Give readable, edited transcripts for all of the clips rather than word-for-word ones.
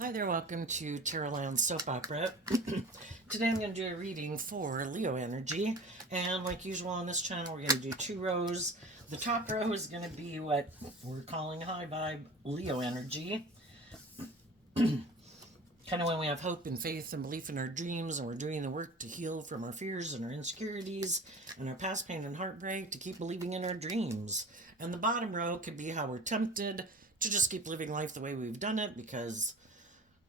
Hi there, welcome to Terraland Soap Opera. Today I'm going to do a reading for Leo energy, and like usual on this channel, we're going to do two rows. The top row is going to be what we're calling high vibe Leo energy, kind of when we have hope and faith and belief in our dreams, and we're doing the work to heal from our fears and our insecurities and our past pain and heartbreak to keep believing in our dreams. And the bottom row could be how we're tempted to just keep living life the way we've done it because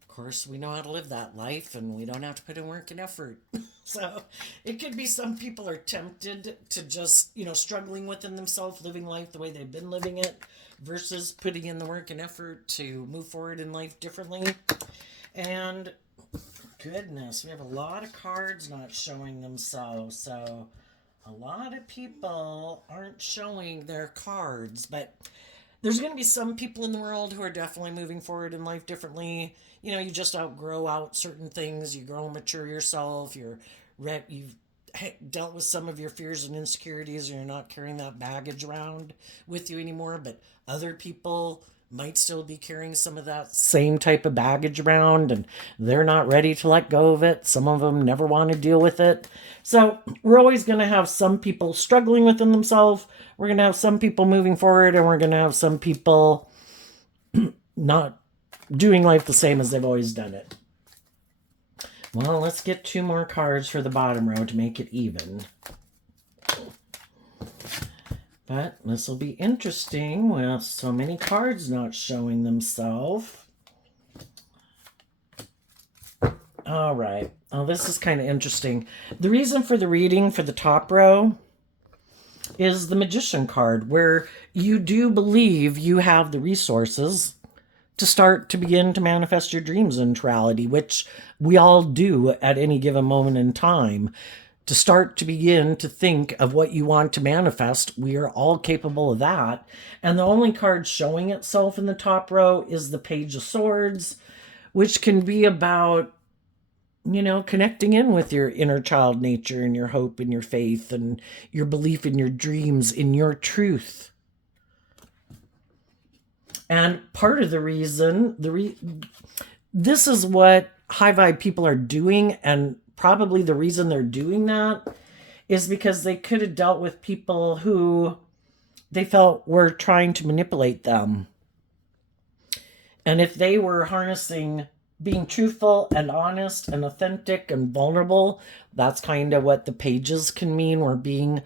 of course, we know how to live that life and we don't have to put in work and effort. So it could be some people are tempted to just, struggling within themselves, living life the way they've been living it versus putting in the work and effort to move forward in life differently. And goodness, we have a lot of cards not showing themselves. So a lot of people aren't showing their cards, but there's going to be some people in the world who are definitely moving forward in life differently. You just outgrow out certain things. You grow and mature yourself. You've dealt with some of your fears and insecurities, and you're not carrying that baggage around with you anymore. But other people might still be carrying some of that same type of baggage around, and they're not ready to let go of it. Some of them never want to deal with it. So we're always going to have some people struggling within themselves. We're going to have some people moving forward, and we're going to have some people not doing life the same as they've always done it. Well, let's get two more cards for the bottom row to make it even. But this will be interesting with so many cards not showing themselves. All right. Oh, this is kind of interesting. The reason for the reading for the top row is the Magician card, where you do believe you have the resources to begin to manifest your dreams into reality, which we all do at any given moment in time. To begin to think of what you want to manifest, we are all capable of that. And the only card showing itself in the top row is the Page of Swords, which can be about connecting in with your inner child nature and your hope and your faith and your belief in your dreams, in your truth. And part of the reason, this is what high vibe people are doing, and probably the reason they're doing that is because they could have dealt with people who they felt were trying to manipulate them. And if they were harnessing being truthful and honest and authentic and vulnerable, that's kind of what the pages can mean. We're being,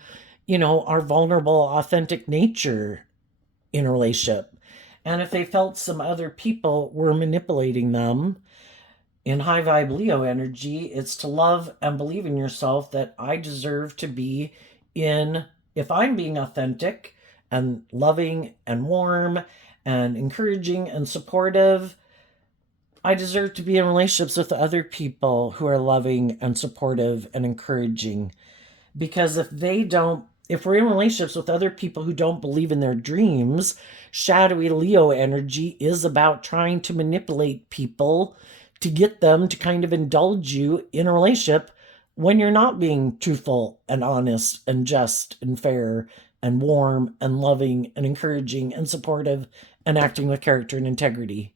our vulnerable, authentic nature in a relationship. And if they felt some other people were manipulating them, in high vibe Leo energy, it's to love and believe in yourself that I deserve to be if I'm being authentic and loving and warm and encouraging and supportive, I deserve to be in relationships with other people who are loving and supportive and encouraging. Because if we're in relationships with other people who don't believe in their dreams, shadowy Leo energy is about trying to manipulate people to get them to kind of indulge you in a relationship when you're not being truthful and honest and just and fair and warm and loving and encouraging and supportive and acting with character and integrity.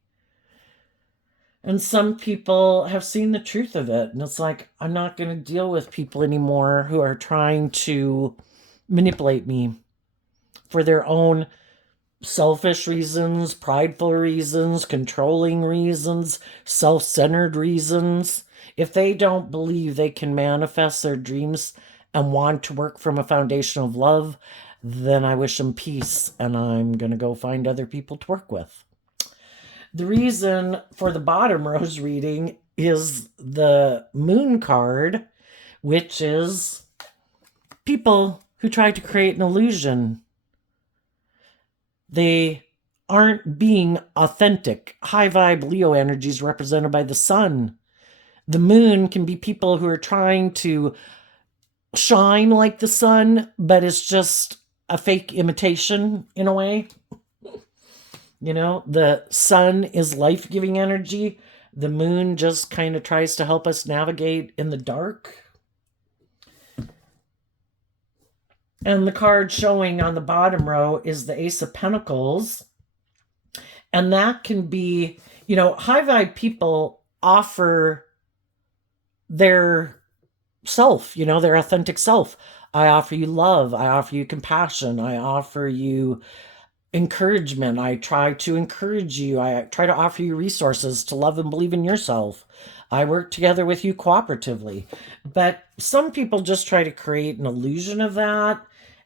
And some people have seen the truth of it. And it's like, I'm not going to deal with people anymore who are trying to manipulate me for their own selfish reasons, prideful reasons, controlling reasons, self-centered reasons. If they don't believe they can manifest their dreams and want to work from a foundation of love, then I wish them peace, and I'm going to go find other people to work with. The reason for the bottom rose reading is the Moon card, which is people who try to create an illusion. They aren't being authentic. High vibe Leo energy is represented by the sun. The moon can be people who are trying to shine like the sun, but it's just a fake imitation in a way. The sun is life-giving energy. The moon just kind of tries to help us navigate in the dark. And the card showing on the bottom row is the Ace of Pentacles. And that can be, high vibe people offer their self, their authentic self. I offer you love. I offer you compassion. I offer you encouragement. I try to encourage you. I try to offer you resources to love and believe in yourself. I work together with you cooperatively. But some people just try to create an illusion of that.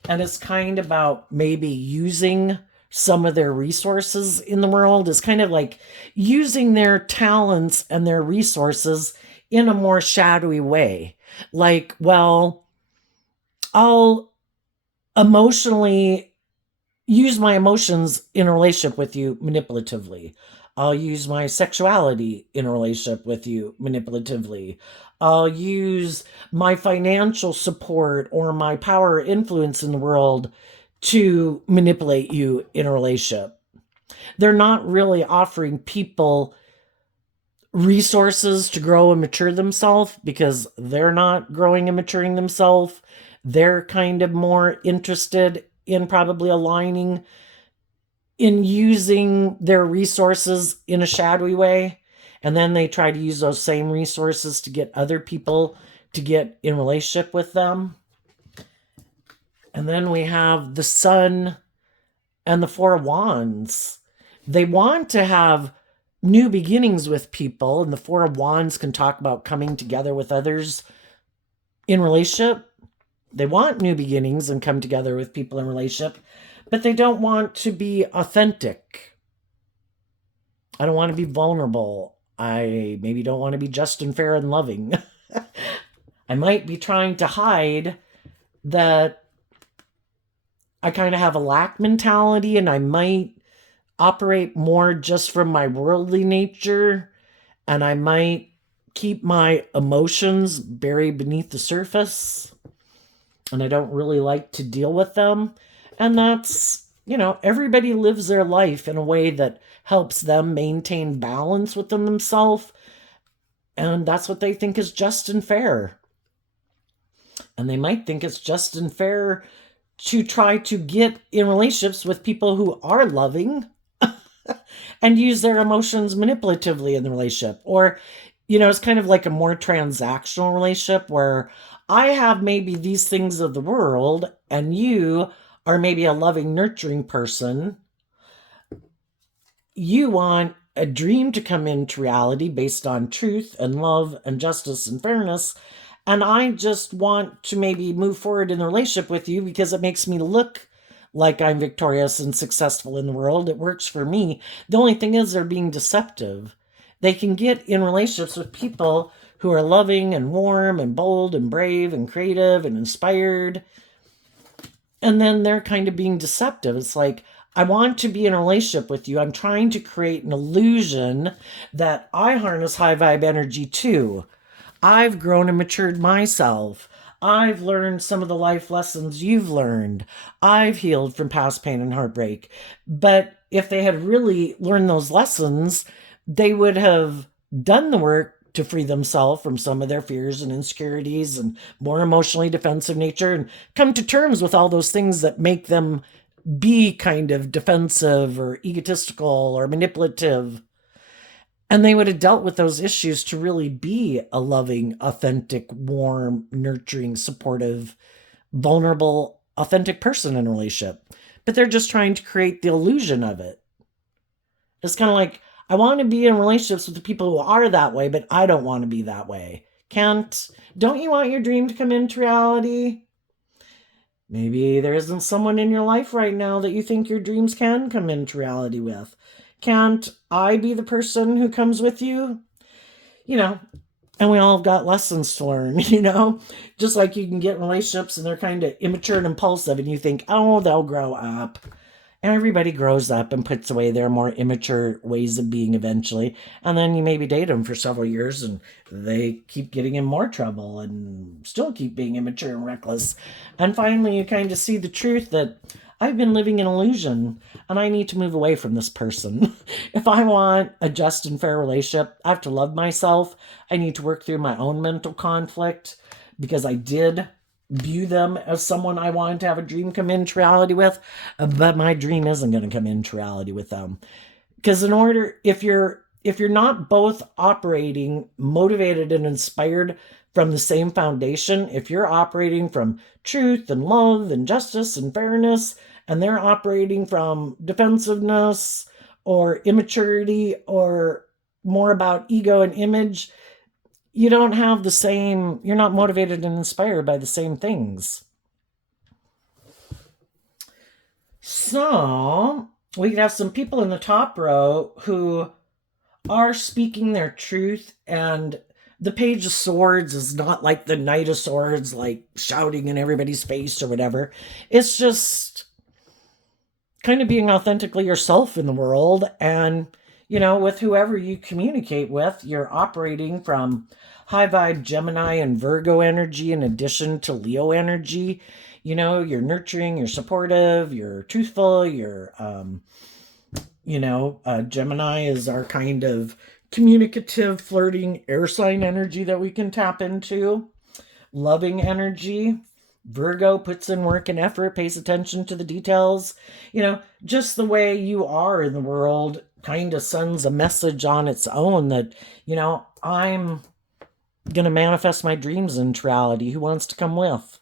And it's kind about maybe using some of their resources in the world. It's kind of like using their talents and their resources in a more shadowy way. Like, well, I'll emotionally use my emotions in a relationship with you manipulatively. I'll use my sexuality in a relationship with you manipulatively. I'll use my financial support or my power or influence in the world to manipulate you in a relationship. They're not really offering people resources to grow and mature themselves because they're not growing and maturing themselves. They're kind of more interested in probably aligning in using their resources in a shadowy way. And then they try to use those same resources to get other people to get in relationship with them. And then we have the Sun and the Four of Wands. They want to have new beginnings with people, and the Four of Wands can talk about coming together with others in relationship. They want new beginnings and come together with people in relationship, but they don't want to be authentic. I don't want to be vulnerable. I maybe don't want to be just and fair and loving. I might be trying to hide that I kind of have a lack mentality, and I might operate more just from my worldly nature, and I might keep my emotions buried beneath the surface, and I don't really like to deal with them. And that's, everybody lives their life in a way that helps them maintain balance within themselves, and that's what they think is just and fair. And they might think it's just and fair to try to get in relationships with people who are loving and use their emotions manipulatively in the relationship. Or, it's kind of like a more transactional relationship where I have maybe these things of the world and you are maybe a loving, nurturing person. You want a dream to come into reality based on truth and love and justice and fairness. And I just want to maybe move forward in the relationship with you because it makes me look like I'm victorious and successful in the world. It works for me. The only thing is they're being deceptive. They can get in relationships with people who are loving and warm and bold and brave and creative and inspired. And then they're kind of being deceptive. It's like, I want to be in a relationship with you. I'm trying to create an illusion that I harness high vibe energy too. I've grown and matured myself. I've learned some of the life lessons you've learned. I've healed from past pain and heartbreak. But if they had really learned those lessons, they would have done the work to free themselves from some of their fears and insecurities and more emotionally defensive nature and come to terms with all those things that make them be kind of defensive or egotistical or manipulative. And they would have dealt with those issues to really be a loving, authentic, warm, nurturing, supportive, vulnerable, authentic person in a relationship. But they're just trying to create the illusion of it. It's kind of like, I want to be in relationships with the people who are that way, but I don't want to be that way. Don't you want your dream to come into reality? Maybe there isn't someone in your life right now that you think your dreams can come into reality with. Can't I be the person who comes with you? And we all have got lessons to learn, just like you can get in relationships and they're kind of immature and impulsive and you think, oh, they'll grow up. And everybody grows up and puts away their more immature ways of being eventually. And then you maybe date them for several years and they keep getting in more trouble and still keep being immature and reckless. And finally, you kind of see the truth that I've been living an illusion and I need to move away from this person. If I want a just and fair relationship, I have to love myself. I need to work through my own mental conflict because I did view them as someone I wanted to have a dream come into reality with, but my dream isn't going to come into reality with them. Because if you're not both operating motivated and inspired from the same foundation, if you're operating from truth and love and justice and fairness, and they're operating from defensiveness or immaturity or more about ego and image, you're not motivated and inspired by the same things. So we could have some people in the top row who are speaking their truth, and the Page of Swords is not like the Knight of Swords, like shouting in everybody's face or whatever. It's just kind of being authentically yourself in the world. And, with whoever you communicate with, you're operating from high vibe Gemini and Virgo energy in addition to Leo energy. You're nurturing, you're supportive, you're truthful, Gemini is our kind of communicative, flirting air sign energy that we can tap into. Loving energy. Virgo puts in work and effort, pays attention to the details. Just the way you are in the world kind of sends a message on its own that, I'm going to manifest my dreams into reality. Who wants to come with?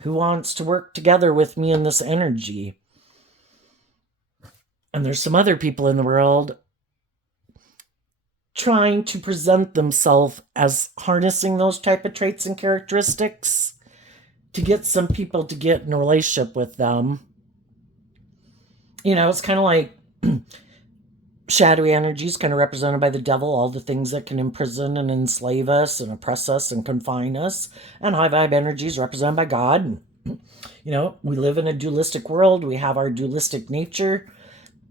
Who wants to work together with me in this energy? And there's some other people in the world trying to present themselves as harnessing those type of traits and characteristics to get some people to get in a relationship with them. It's kind of like shadowy energies kind of represented by the devil, all the things that can imprison and enslave us and oppress us and confine us. And high vibe energies represented by God. We live in a dualistic world. We have our dualistic nature.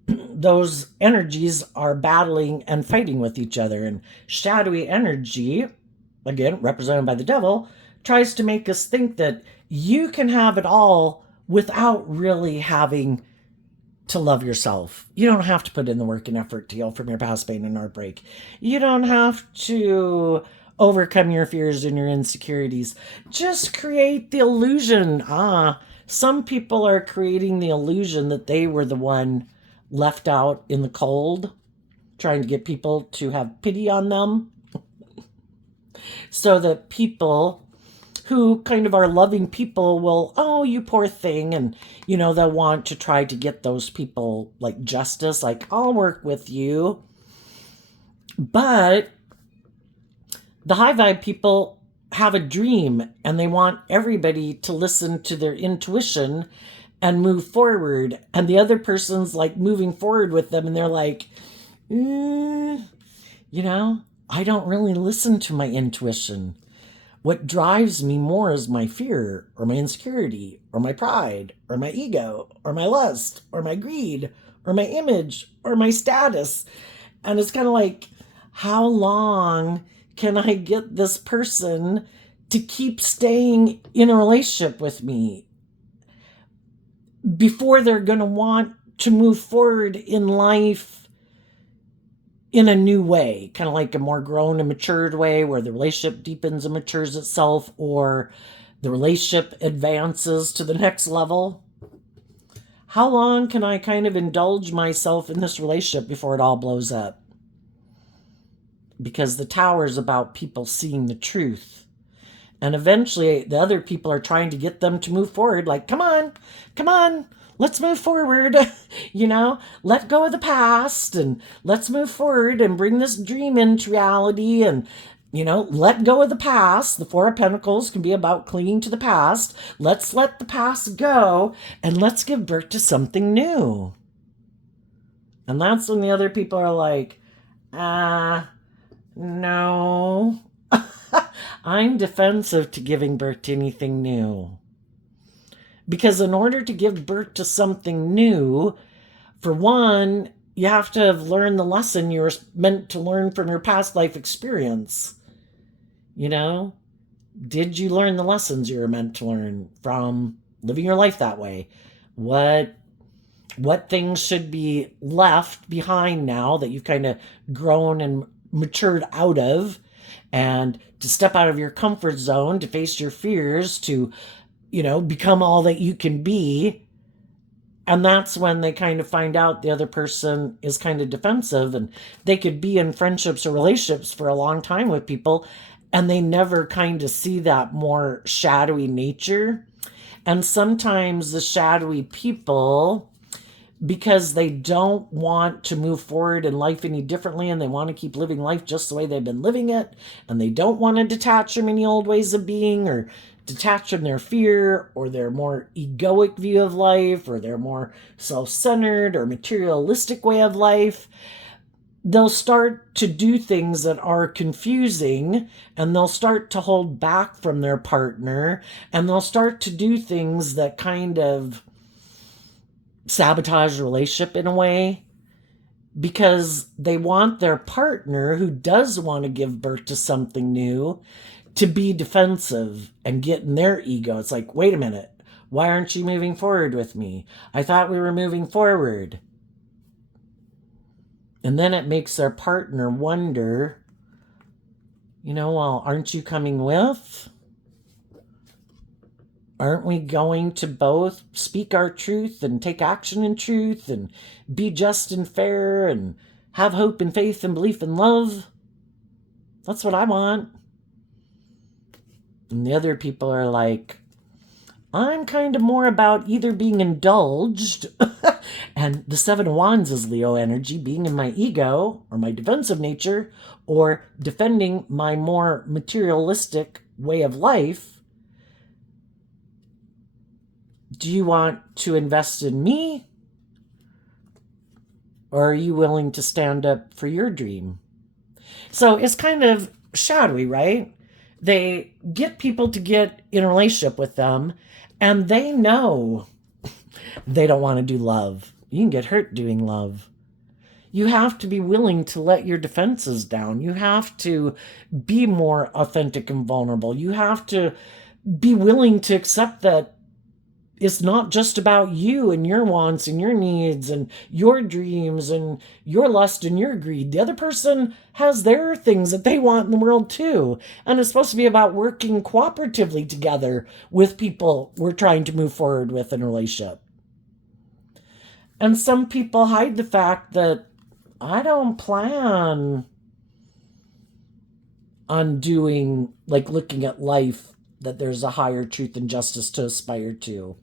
Those energies are battling and fighting with each other. And shadowy energy, again, represented by the devil, tries to make us think that you can have it all without really having to love yourself. You don't have to put in the work and effort to heal from your past pain and heartbreak. You don't have to overcome your fears and your insecurities. Just create the illusion. Some people are creating the illusion that they were the one left out in the cold, trying to get people to have pity on them. So that people who kind of are loving people will, oh, you poor thing. And, they'll want to try to get those people like justice, like, I'll work with you. But the high vibe people have a dream and they want everybody to listen to their intuition and move forward. And the other person's like moving forward with them and they're like, I don't really listen to my intuition. What drives me more is my fear or my insecurity or my pride or my ego or my lust or my greed or my image or my status. And it's kind of like, how long can I get this person to keep staying in a relationship with me before they're going to want to move forward in life in a new way, kind of like a more grown and matured way where the relationship deepens and matures itself, or the relationship advances to the next level? How long can I kind of indulge myself in this relationship before it all blows up? Because the tower is about people seeing the truth. And eventually the other people are trying to get them to move forward, like, come on, let's move forward, let go of the past and let's move forward and bring this dream into reality and, let go of the past. The Four of Pentacles can be about clinging to the past. Let's let the past go and let's give birth to something new. And that's when the other people are like, no. I'm defensive to giving birth to anything new. Because in order to give birth to something new, for one, you have to have learned the lesson you were meant to learn from your past life experience. Did you learn the lessons you were meant to learn from living your life that way? What things should be left behind now that you've kind of grown and matured out of, and to step out of your comfort zone, to face your fears, to, become all that you can be? And that's when they kind of find out the other person is kind of defensive, and they could be in friendships or relationships for a long time with people and they never kind of see that more shadowy nature. And sometimes the shadowy people, because they don't want to move forward in life any differently and they want to keep living life just the way they've been living it, and they don't want to detach from any old ways of being or detach from their fear or their more egoic view of life or their more self-centered or materialistic way of life, they'll start to do things that are confusing, and they'll start to hold back from their partner, and they'll start to do things that kind of sabotage the relationship in a way, because they want their partner, who does want to give birth to something new, to be defensive and get in their ego. It's like, wait a minute, why aren't you moving forward with me? I thought we were moving forward. And then it makes their partner wonder, well, aren't you coming with? Aren't we going to both speak our truth and take action in truth and be just and fair and have hope and faith and belief and love? That's what I want. And the other people are like, I'm kind of more about either being indulged and the Seven of Wands is Leo energy, being in my ego or my defensive nature, or defending my more materialistic way of life. Do you want to invest in me? Or are you willing to stand up for your dream? So it's kind of shadowy, right? They get people to get in a relationship with them, and they know they don't want to do love. You can get hurt doing love. You have to be willing to let your defenses down. You have to be more authentic and vulnerable. You have to be willing to accept that it's not just about you and your wants and your needs and your dreams and your lust and your greed. The other person has their things that they want in the world too. And it's supposed to be about working cooperatively together with people we're trying to move forward with in a relationship. And some people hide the fact that I don't plan on doing, like, looking at life that there's a higher truth and justice to aspire to.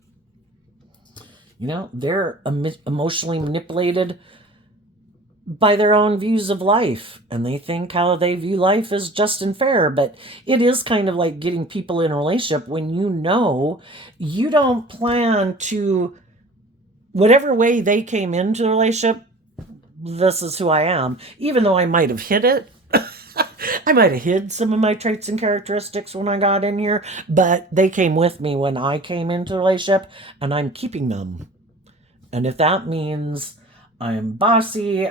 They're emotionally manipulated by their own views of life, and they think how they view life is just and fair. But it is kind of like getting people in a relationship when you don't plan to, whatever way they came into the relationship, this is who I am, even though I might have hid it. I might have hid some of my traits and characteristics when I got in here, but they came with me when I came into the relationship, and I'm keeping them. And if that means I'm bossy,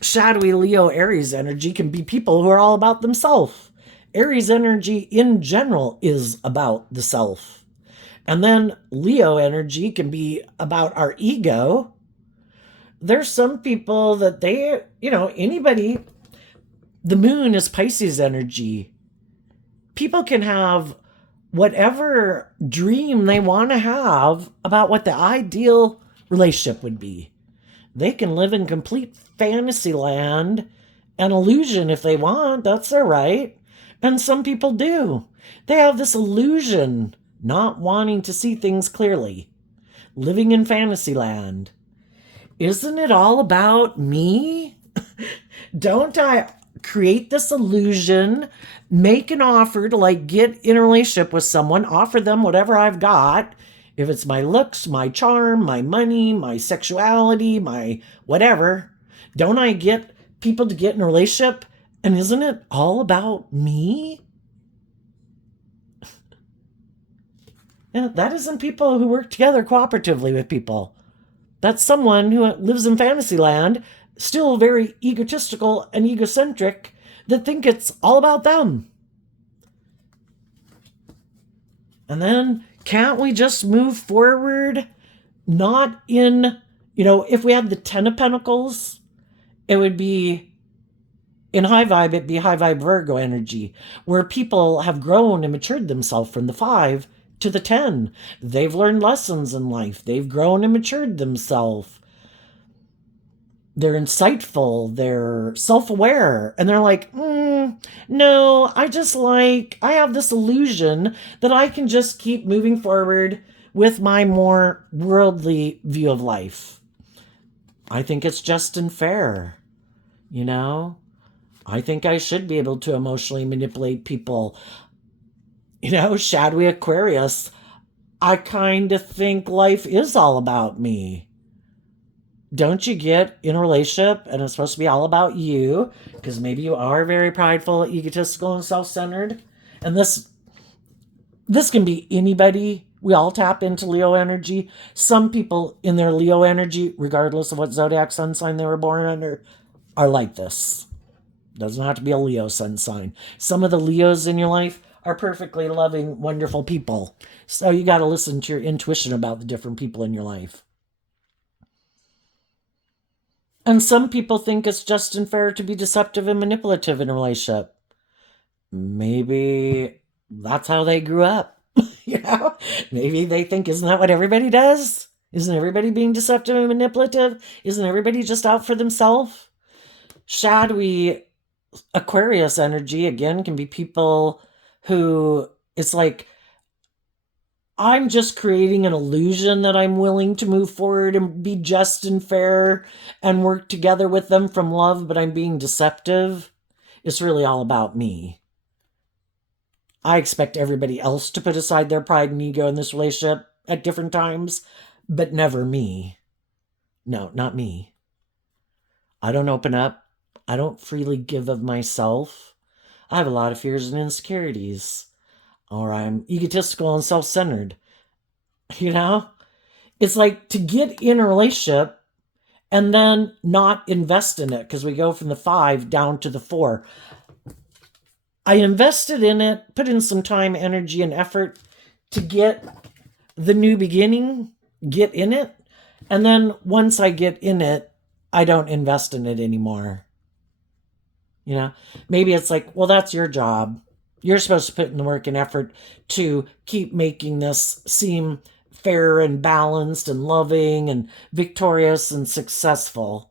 shadowy Leo Aries energy can be people who are all about themselves. Aries energy in general is about the self. And then Leo energy can be about our ego. There's some people that anybody, the moon is Pisces energy. People can have whatever dream they want to have about what the ideal relationship would be. They can live in complete fantasy land and illusion if they want. That's their right. And some people do. They have this illusion, not wanting to see things clearly, living in fantasy land. Isn't it all about me? Don't I create this illusion, make an offer to get in a relationship with someone, offer them whatever I've got, if it's my looks, my charm, my money, my sexuality, my whatever. Don't I get people to get in a relationship? And isn't it all about me? That isn't people who work together cooperatively with people. That's someone who lives in fantasy land, still very egotistical and egocentric, that think it's all about them. And then can't we just move forward? Not in, if we had the 10 of Pentacles, it would be, in high vibe, it'd be high vibe Virgo energy, where people have grown and matured themselves from the 5 to the 10. They've learned lessons in life. They've grown and matured themselves. They're insightful. They're self-aware. And they're like, no, I have this illusion that I can just keep moving forward with my more worldly view of life. I think it's just and fair. You know, I think I should be able to emotionally manipulate people. You know, shadowy Aquarius, I kind of think life is all about me. Don't you get in a relationship and it's supposed to be all about you? Because maybe you are very prideful, egotistical, and self-centered. And this can be anybody. We all tap into Leo energy. Some people in their Leo energy, regardless of what zodiac sun sign they were born under, are like this. Doesn't have to be a Leo sun sign. Some of the Leos in your life are perfectly loving, wonderful people. So you got to listen to your intuition about the different people in your life. And some people think it's just and fair to be deceptive and manipulative in a relationship. Maybe that's how they grew up. You know, maybe they think, isn't that what everybody does? Isn't everybody being deceptive and manipulative? Isn't everybody just out for themselves? Shadowy Aquarius energy, again, can be people who, it's like, I'm just creating an illusion that I'm willing to move forward and be just and fair and work together with them from love, but I'm being deceptive. It's really all about me. I expect everybody else to put aside their pride and ego in this relationship at different times, but never me. No, not me. I don't open up. I don't freely give of myself. I have a lot of fears and insecurities. Or I'm egotistical and self-centered. You know? It's like to get in a relationship and then not invest in it, because we go from the 5 down to the 4. I invested in it, put in some time, energy, and effort to get the new beginning, get in it. And then once I get in it, I don't invest in it anymore. You know, maybe it's like, well, that's your job. You're supposed to put in the work and effort to keep making this seem fair and balanced and loving and victorious and successful.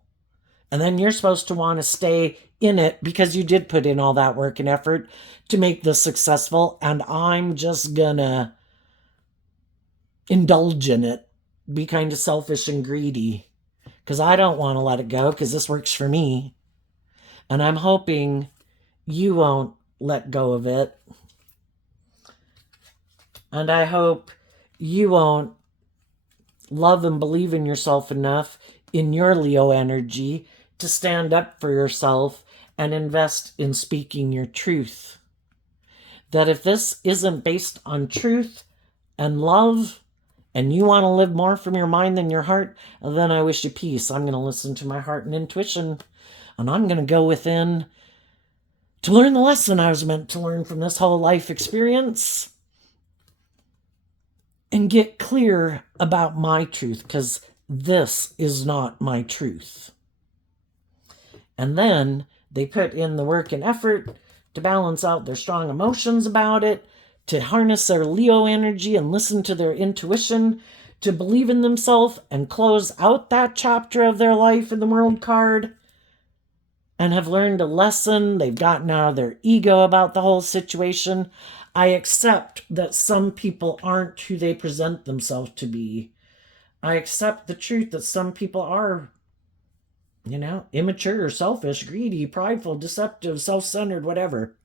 And then you're supposed to want to stay in it because you did put in all that work and effort to make this successful. And I'm just gonna indulge in it, be kind of selfish and greedy, because I don't want to let it go because this works for me. And I'm hoping you won't let go of it. And I hope you won't love and believe in yourself enough in your Leo energy to stand up for yourself and invest in speaking your truth. That if this isn't based on truth and love, and you want to live more from your mind than your heart, then I wish you peace. I'm going to listen to my heart and intuition, and I'm going to go within to learn the lesson I was meant to learn from this whole life experience and get clear about my truth, because this is not my truth. And then they put in the work and effort to balance out their strong emotions about it, to harness their Leo energy and listen to their intuition, to believe in themselves and close out that chapter of their life in the world card, and have learned a lesson. They've gotten out of their ego about the whole situation. I accept that some people aren't who they present themselves to be. I accept the truth that some people are, immature, selfish, greedy, prideful, deceptive, self-centered, whatever.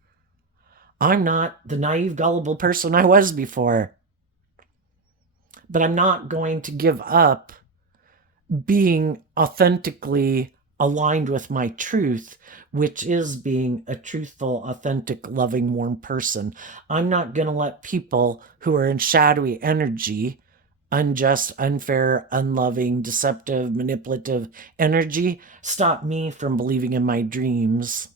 I'm not the naive, gullible person I was before. But I'm not going to give up being authentically aligned with my truth, which is being a truthful, authentic, loving, warm person. I'm not going to let people who are in shadowy energy, unjust, unfair, unloving, deceptive, manipulative energy stop me from believing in my dreams.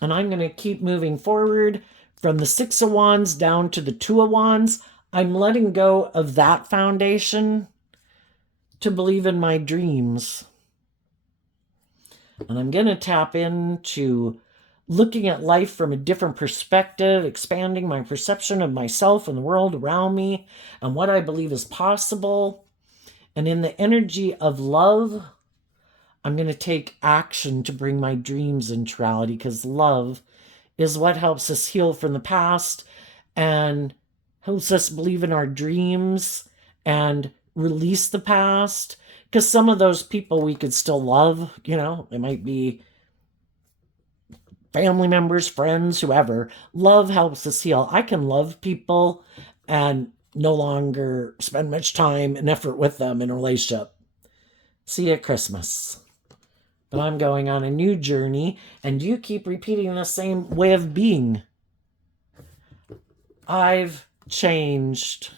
And I'm going to keep moving forward from the 6 of Wands down to the 2 of Wands. I'm letting go of that foundation to believe in my dreams. And I'm going to tap into looking at life from a different perspective, expanding my perception of myself and the world around me and what I believe is possible. And in the energy of love, I'm going to take action to bring my dreams into reality, because love is what helps us heal from the past and helps us believe in our dreams and release the past. Because some of those people we could still love, they might be family members, friends, whoever. Love helps us heal. I can love people and no longer spend much time and effort with them in a relationship. See you at Christmas. But I'm going on a new journey, and you keep repeating the same way of being. I've changed.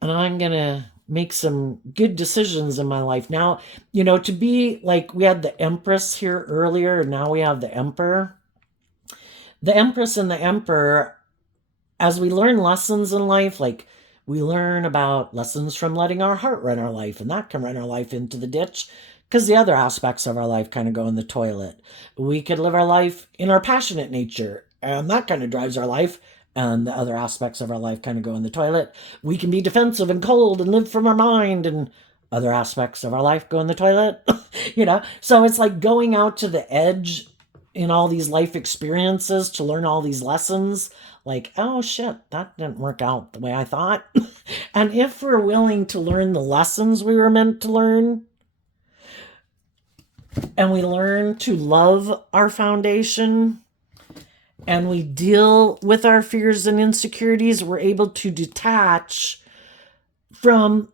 And I'm going to make some good decisions in my life. Now, to be like, we had the Empress here earlier, and now we have the Emperor. The Empress and the Emperor, as we learn lessons in life, like we learn about lessons from letting our heart run our life, and that can run our life into the ditch because the other aspects of our life kind of go in the toilet. We could live our life in our passionate nature, and that kind of drives our life, and the other aspects of our life kind of go in the toilet. We can be defensive and cold and live from our mind, and other aspects of our life go in the toilet. So it's like going out to the edge in all these life experiences to learn all these lessons. Like, oh shit, that didn't work out the way I thought. And if we're willing to learn the lessons we were meant to learn, and we learn to love our foundation, and we deal with our fears and insecurities, we're able to detach from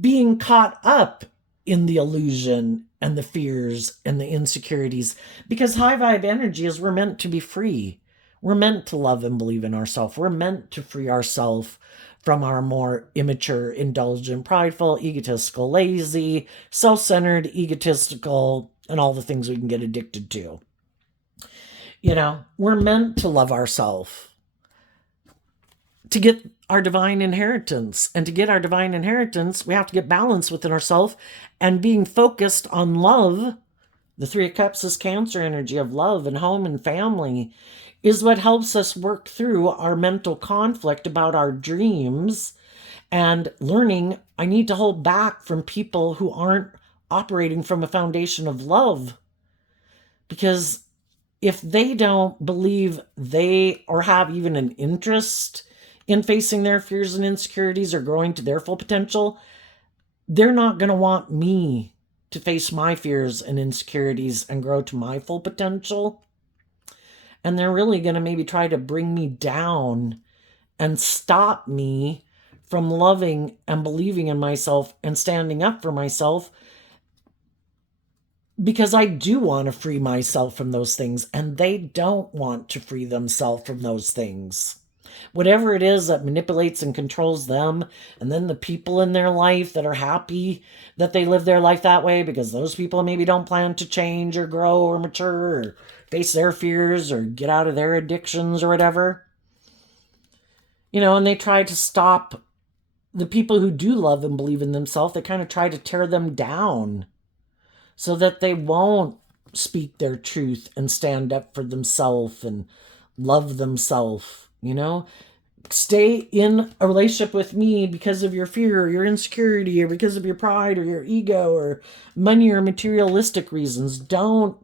being caught up in the illusion and the fears and the insecurities. Because high vibe energy is, we're meant to be free. We're meant to love and believe in ourselves. We're meant to free ourselves from our more immature, indulgent, prideful, egotistical, lazy, self-centered, egotistical, and all the things we can get addicted to. We're meant to love ourselves to get our divine inheritance. And to get our divine inheritance, we have to get balance within ourselves, and being focused on love. The Three of Cups is Cancer energy of love and home and family, is what helps us work through our mental conflict about our dreams, and learning I need to hold back from people who aren't operating from a foundation of love. Because if they don't believe they or have even an interest in facing their fears and insecurities or growing to their full potential, they're not going to want me to face my fears and insecurities and grow to my full potential. And they're really going to maybe try to bring me down and stop me from loving and believing in myself and standing up for myself, because I do want to free myself from those things, and they don't want to free themselves from those things. Whatever it is that manipulates and controls them, and then the people in their life that are happy that they live their life that way, because those people maybe don't plan to change or grow or mature or face their fears or get out of their addictions or whatever. And they try to stop the people who do love and believe in themselves. They kind of try to tear them down so that they won't speak their truth and stand up for themselves and love themselves. Stay in a relationship with me because of your fear or your insecurity or because of your pride or your ego or money or materialistic reasons. Don't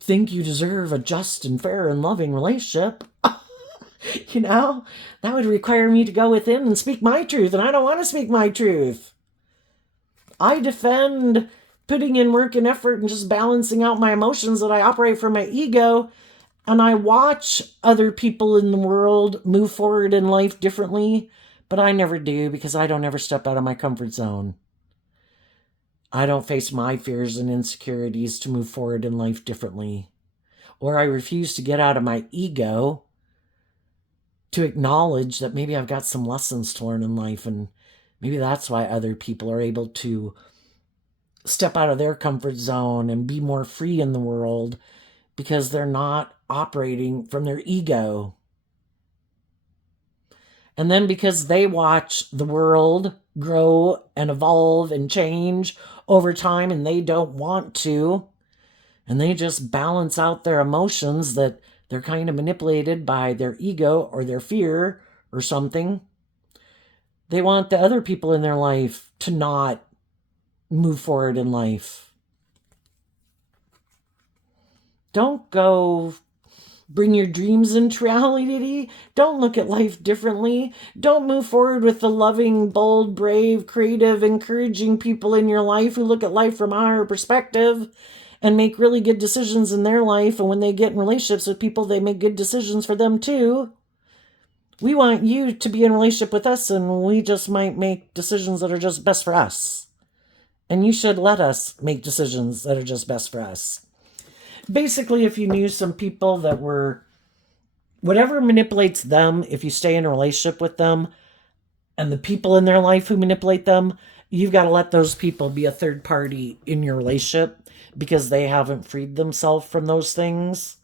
think you deserve a just and fair and loving relationship. That would require me to go within and speak my truth, and I don't want to speak my truth. I defend putting in work and effort and just balancing out my emotions that I operate from my ego. And I watch other people in the world move forward in life differently, but I never do, because I don't ever step out of my comfort zone. I don't face my fears and insecurities to move forward in life differently. Or I refuse to get out of my ego to acknowledge that maybe I've got some lessons to learn in life, and maybe that's why other people are able to step out of their comfort zone and be more free in the world, because they're not operating from their ego. And then because they watch the world grow and evolve and change over time, and they don't want to, and they just balance out their emotions that they're kind of manipulated by their ego or their fear or something. They want the other people in their life to not move forward in life. Don't go bring your dreams into reality. Don't look at life differently. Don't move forward with the loving, bold, brave, creative, encouraging people in your life who look at life from a higher perspective and make really good decisions in their life. And when they get in relationships with people, they make good decisions for them too. We want you to be in a relationship with us, and we just might make decisions that are just best for us. And you should let us make decisions that are just best for us. Basically, if you knew some people that were, whatever manipulates them, if you stay in a relationship with them, and the people in their life who manipulate them, you've got to let those people be a third party in your relationship because they haven't freed themselves from those things.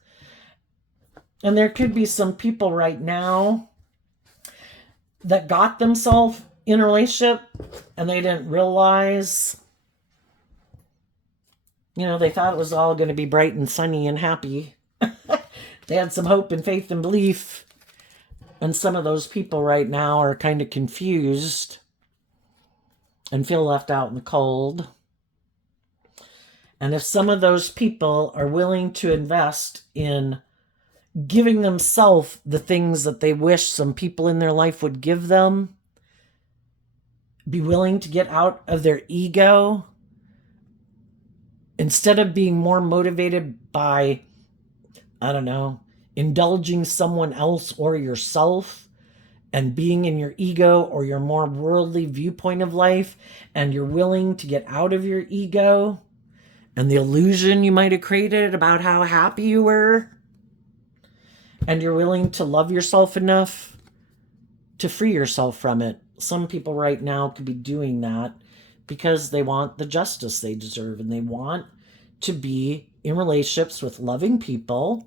And there could be some people right now that got themselves in a relationship and they didn't realize, they thought it was all going to be bright and sunny and happy. They had some hope and faith and belief. And some of those people right now are kind of confused and feel left out in the cold. And if some of those people are willing to invest in giving themselves the things that they wish some people in their life would give them, be willing to get out of their ego, instead of being more motivated by, indulging someone else or yourself and being in your ego or your more worldly viewpoint of life, and you're willing to get out of your ego and the illusion you might have created about how happy you were, and you're willing to love yourself enough to free yourself from it. Some people right now could be doing that because they want the justice they deserve, and they want to be in relationships with loving people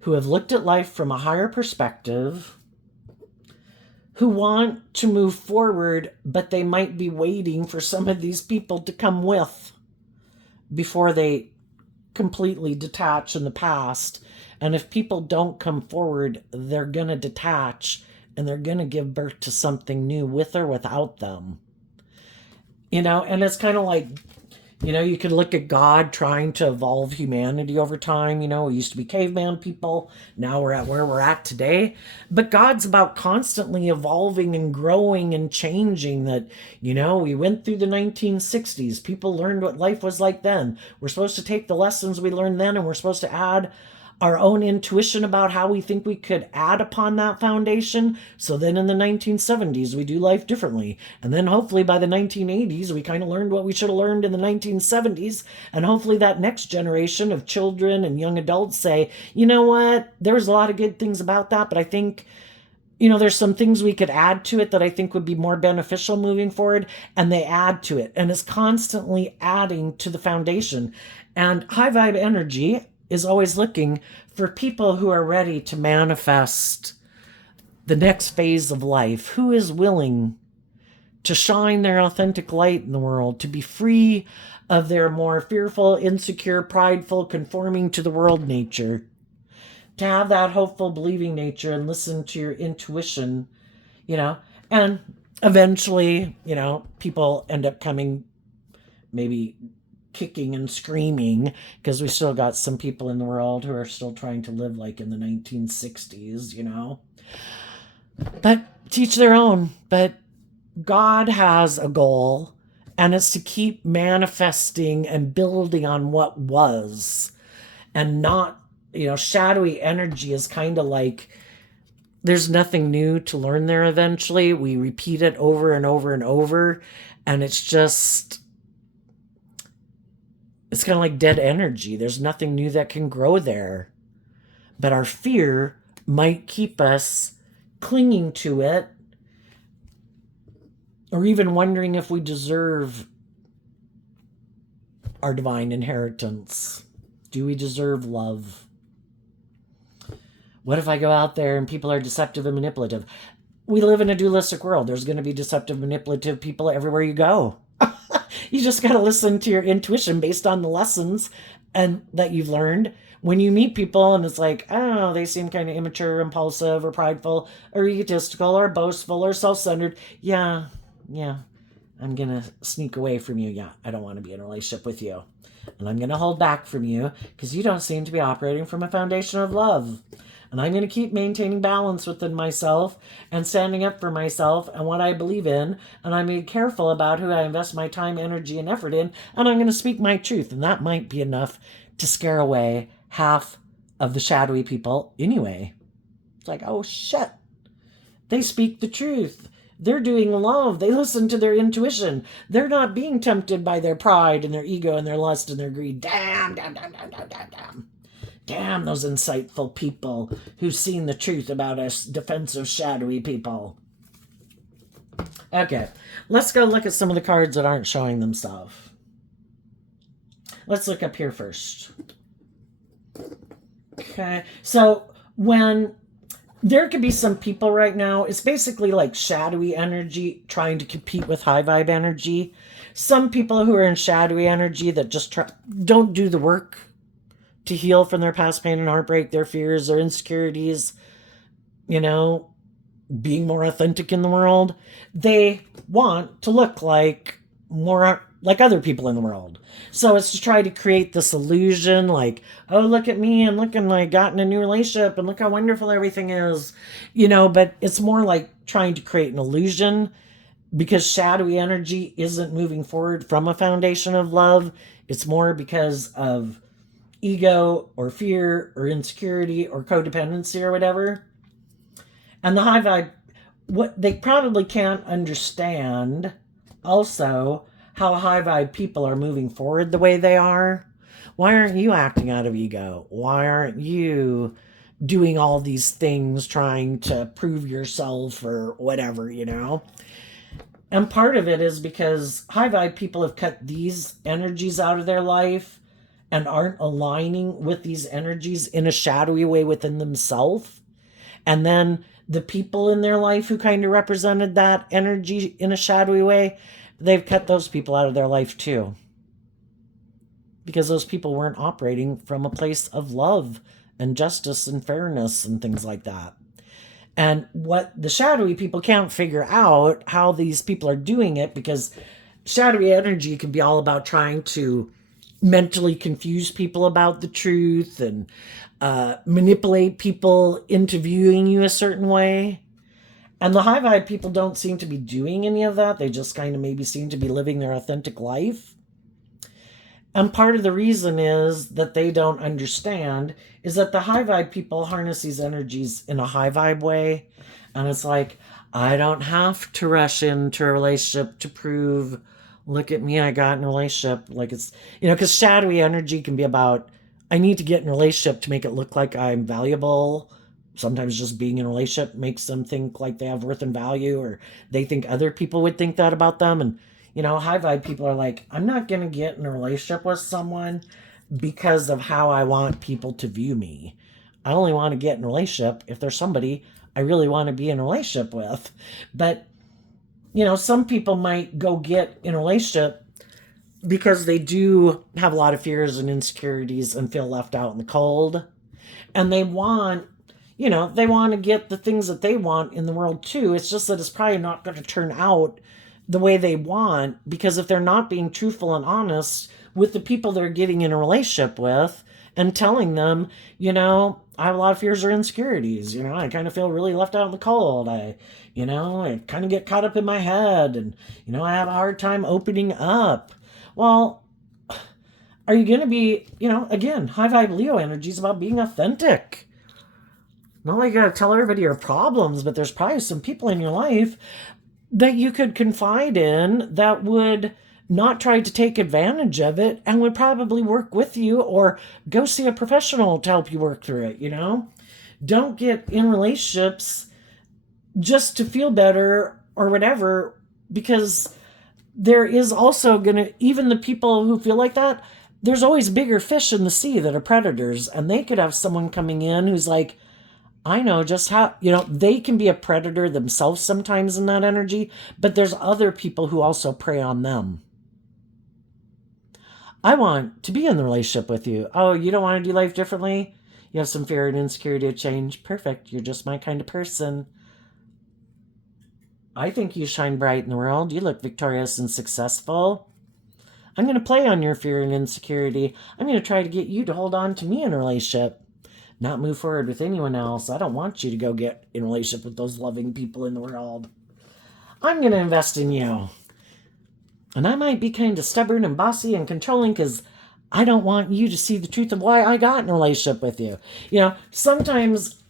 who have looked at life from a higher perspective, who want to move forward, but they might be waiting for some of these people to come with before they completely detach in the past. And if people don't come forward, they're going to detach and they're going to give birth to something new with or without them. And it's kind of like, you could look at God trying to evolve humanity over time. We used to be caveman people. Now we're at where we're at today. But God's about constantly evolving and growing and changing. That, we went through the 1960s. People learned what life was like then. We're supposed to take the lessons we learned then, and we're supposed to add our own intuition about how we think we could add upon that foundation. So then in the 1970s, we do life differently. And then hopefully by the 1980s, we kind of learned what we should have learned in the 1970s. And hopefully that next generation of children and young adults say, you know what, there's a lot of good things about that, but I think, there's some things we could add to it that I think would be more beneficial moving forward. And they add to it. And it's constantly adding to the foundation. And high vibe energy is always looking for people who are ready to manifest the next phase of life, who is willing to shine their authentic light in the world, to be free of their more fearful, insecure, prideful, conforming to the world nature, to have that hopeful, believing nature and listen to your intuition, and eventually, people end up coming maybe kicking and screaming, because we still got some people in the world who are still trying to live like in the 1960s, but teach their own. But God has a goal, and it's to keep manifesting and building on what was, and not, shadowy energy is kind of like there's nothing new to learn there. Eventually we repeat it over and over and over, and it's kind of like dead energy. There's nothing new that can grow there. But our fear might keep us clinging to it, or even wondering if we deserve our divine inheritance. Do we deserve love? What if I go out there and people are deceptive and manipulative? We live in a dualistic world. There's going to be deceptive, manipulative people everywhere you go. You just got to listen to your intuition based on the lessons and that you've learned. When you meet people and it's like, oh, they seem kind of immature, impulsive, or prideful, or egotistical, or boastful, or self-centered. Yeah, yeah, I'm going to sneak away from you. Yeah, I don't want to be in a relationship with you. And I'm going to hold back from you because you don't seem to be operating from a foundation of love. And I'm going to keep maintaining balance within myself and standing up for myself and what I believe in. And I'm being careful about who I invest my time, energy, and effort in. And I'm going to speak my truth. And that might be enough to scare away half of the shadowy people anyway. It's like, oh shit. They speak the truth. They're doing love. They listen to their intuition. They're not being tempted by their pride and their ego and their lust and their greed. Damn, damn, damn, damn, damn, damn, damn. Damn those insightful people who've seen the truth about us defensive, shadowy people. Okay, let's go look at some of the cards that aren't showing themselves. Let's look up here first. Okay, so when there could be some people right now, it's basically like shadowy energy trying to compete with high vibe energy. Some people who are in shadowy energy that just don't do the work to heal from their past pain and heartbreak, their fears, their insecurities, being more authentic in the world. They want to look like more like other people in the world. So it's to try to create this illusion like, oh, look at me, I'm looking like I got in a new relationship and look how wonderful everything is, but it's more like trying to create an illusion because shadowy energy isn't moving forward from a foundation of love. It's more because of ego or fear or insecurity or codependency or whatever. And the high vibe, what they probably can't understand also how high vibe people are moving forward the way they are. Why aren't you acting out of ego? Why aren't you doing all these things trying to prove yourself or whatever, And part of it is because high vibe people have cut these energies out of their life and aren't aligning with these energies in a shadowy way within themselves. And then the people in their life who kind of represented that energy in a shadowy way, they've cut those people out of their life too. Because those people weren't operating from a place of love and justice and fairness and things like that. And what the shadowy people can't figure out how these people are doing it, because shadowy energy can be all about trying to mentally confuse people about the truth and manipulate people into viewing you a certain way. And the high vibe people don't seem to be doing any of that. They just kind of maybe seem to be living their authentic life. And part of the reason is that they don't understand is that the high vibe people harness these energies in a high vibe way. And it's like, I don't have to rush into a relationship to prove, look at me, I got in a relationship. Like it's, because shadowy energy can be about, I need to get in a relationship to make it look like I'm valuable. Sometimes just being in a relationship makes them think like they have worth and value, or they think other people would think that about them. And, high vibe people are like, I'm not going to get in a relationship with someone because of how I want people to view me. I only want to get in a relationship if there's somebody I really want to be in a relationship with. But, some people might go get in a relationship because they do have a lot of fears and insecurities and feel left out in the cold. And they want, they want to get the things that they want in the world too. It's just that it's probably not going to turn out the way they want, because if they're not being truthful and honest with the people they're getting in a relationship with and telling them, I have a lot of fears or insecurities, I kind of feel really left out in the cold. I kind of get caught up in my head and, I have a hard time opening up. Well, are you going to be, again, high vibe Leo energy is about being authentic. Not like you got to tell everybody your problems, but there's probably some people in your life that you could confide in that would not try to take advantage of it and would probably work with you, or go see a professional to help you work through it, Don't get in relationships just to feel better or whatever, because there is also going to, even the people who feel like that, there's always bigger fish in the sea that are predators, and they could have someone coming in who's like, I know just how, they can be a predator themselves sometimes in that energy, but there's other people who also prey on them. I want to be in the relationship with you. Oh, you don't want to do life differently? You have some fear and insecurity of change. Perfect. You're just my kind of person. I think you shine bright in the world. You look victorious and successful. I'm going to play on your fear and insecurity. I'm going to try to get you to hold on to me in a relationship, not move forward with anyone else. I don't want you to go get in a relationship with those loving people in the world. I'm going to invest in you. And I might be kind of stubborn and bossy and controlling because I don't want you to see the truth of why I got in a relationship with you. Sometimes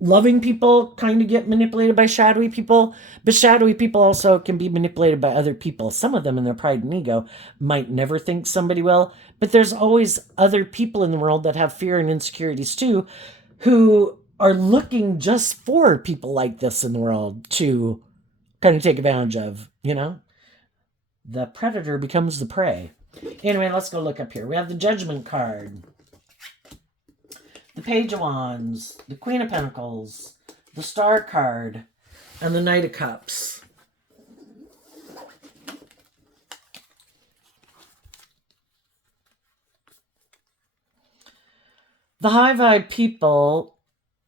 loving people kind of get manipulated by shadowy people, but shadowy people also can be manipulated by other people. Some of them in their pride and ego might never think somebody will, but there's always other people in the world that have fear and insecurities too, who are looking just for people like this in the world to kind of take advantage of. The predator becomes the prey. Anyway, let's go look up here. We have the Judgment card, the Page of Wands, the Queen of Pentacles, the Star card, and the Knight of Cups. The high vibe people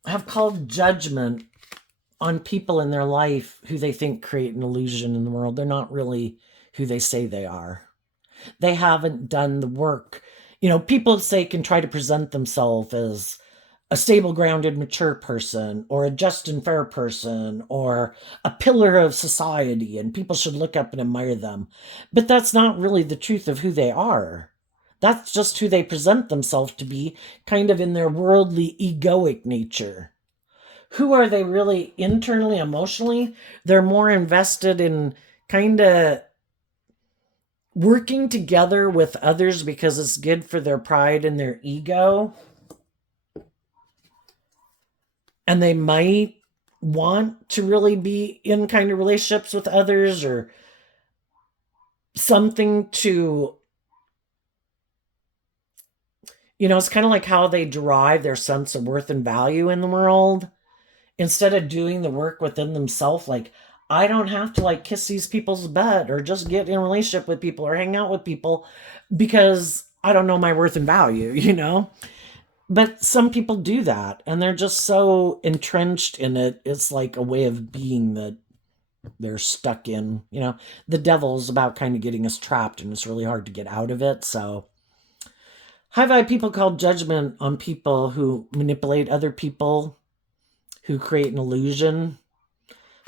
have called judgment on people in their life who they think create an illusion in the world. They're not really who they say they are. They haven't done the work. People say can try to present themselves as a stable, grounded, mature person, or a just and fair person, or a pillar of society, and people should look up and admire them. But that's not really the truth of who they are. That's just who they present themselves to be, kind of in their worldly, egoic nature. Who are they really internally, emotionally? They're more invested in kind of working together with others because it's good for their pride and their ego. And they might want to really be in kind of relationships with others or something to, it's kind of like how they derive their sense of worth and value in the world. Instead of doing the work within themselves, like, I don't have to like kiss these people's butt or just get in a relationship with people or hang out with people because I don't know my worth and value. But some people do that and they're just so entrenched in it. It's like a way of being that they're stuck in. The devil's about kind of getting us trapped and it's really hard to get out of it. So high vibe people call judgment on people who manipulate other people, who create an illusion,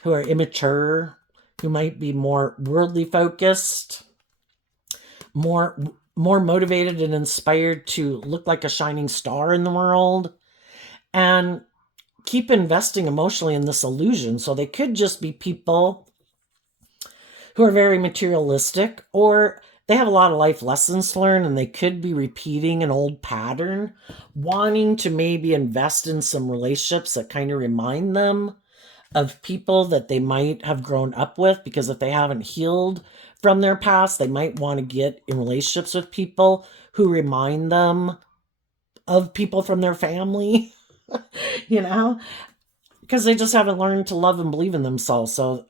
who are immature, who might be more worldly focused, more motivated and inspired to look like a shining star in the world, and keep investing emotionally in this illusion. So they could just be people who are very materialistic, or they have a lot of life lessons to learn and they could be repeating an old pattern, wanting to maybe invest in some relationships that kind of remind them of people that they might have grown up with, because if they haven't healed from their past, they might want to get in relationships with people who remind them of people from their family, because they just haven't learned to love and believe in themselves. So,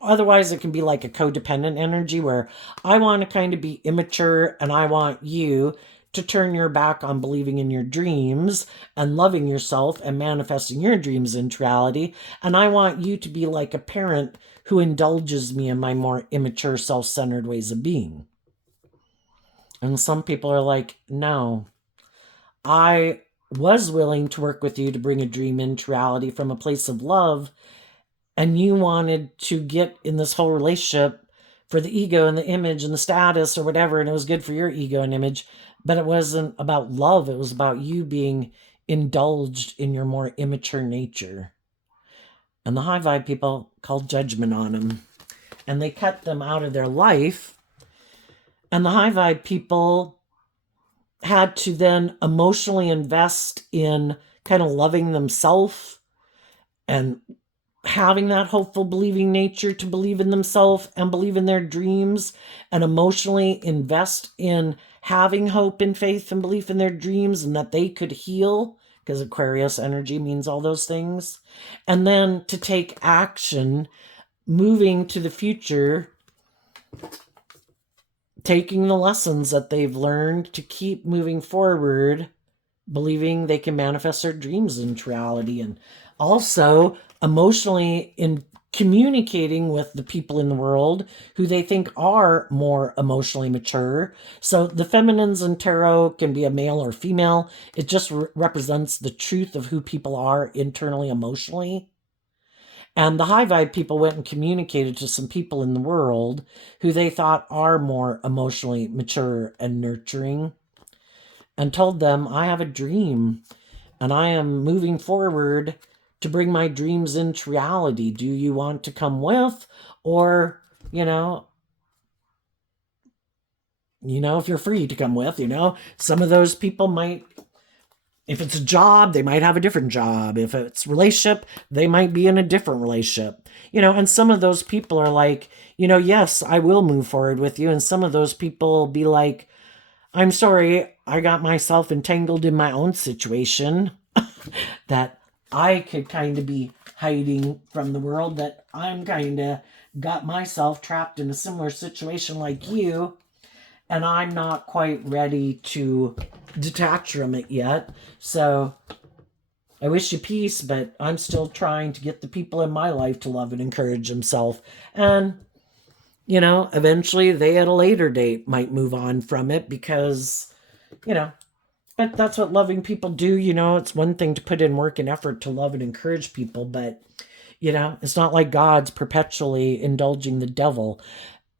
otherwise it can be like a codependent energy where I want to kind of be immature and I want you to turn your back on believing in your dreams and loving yourself and manifesting your dreams into reality. And I want you to be like a parent who indulges me in my more immature, self-centered ways of being. And some people are like, no, I was willing to work with you to bring a dream into reality from a place of love, and you wanted to get in this whole relationship for the ego and the image and the status or whatever, and it was good for your ego and image, but it wasn't about love. It was about you being indulged in your more immature nature. And the high vibe people called judgment on them, and they cut them out of their life. And the high vibe people had to then emotionally invest in kind of loving themselves and having that hopeful, believing nature to believe in themselves and believe in their dreams, and emotionally invest in having hope and faith and belief in their dreams and that they could heal, because Aquarius energy means all those things. And then to take action, moving to the future taking the lessons that they've learned to keep moving forward, believing they can manifest their dreams into reality, and also emotionally in communicating with the people in the world who they think are more emotionally mature. So the feminines in tarot can be a male or female. It just represents the truth of who people are internally, emotionally. And the high vibe people went and communicated to some people in the world who they thought are more emotionally mature and nurturing, and told them, I have a dream and I am moving forward to bring my dreams into reality. Do you want to come with? Or, if you're free to come with, some of those people might, if it's a job, they might have a different job. If it's relationship, they might be in a different relationship. And some of those people are like, yes, I will move forward with you. And some of those people will be like, I'm sorry, I got myself entangled in my own situation that I could kind of be hiding from the world, that I'm kind of got myself trapped in a similar situation like you, and I'm not quite ready to detach from it yet. So I wish you peace, but I'm still trying to get the people in my life to love and encourage themselves. And, eventually they at a later date might move on from it because, but that's what loving people do. It's one thing to put in work and effort to love and encourage people, but, it's not like God's perpetually indulging the devil.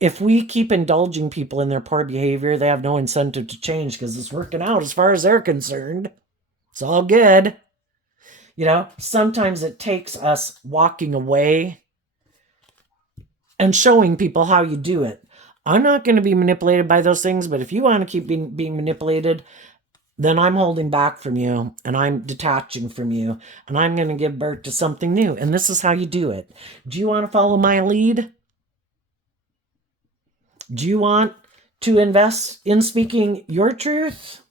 If we keep indulging people in their poor behavior, they have no incentive to change because it's working out as far as they're concerned. It's all good. Sometimes it takes us walking away and showing people how you do it. I'm not going to be manipulated by those things, but if you want to keep being manipulated, then I'm holding back from you and I'm detaching from you and I'm going to give birth to something new. And this is how you do it. Do you want to follow my lead? Do you want to invest in speaking your truth?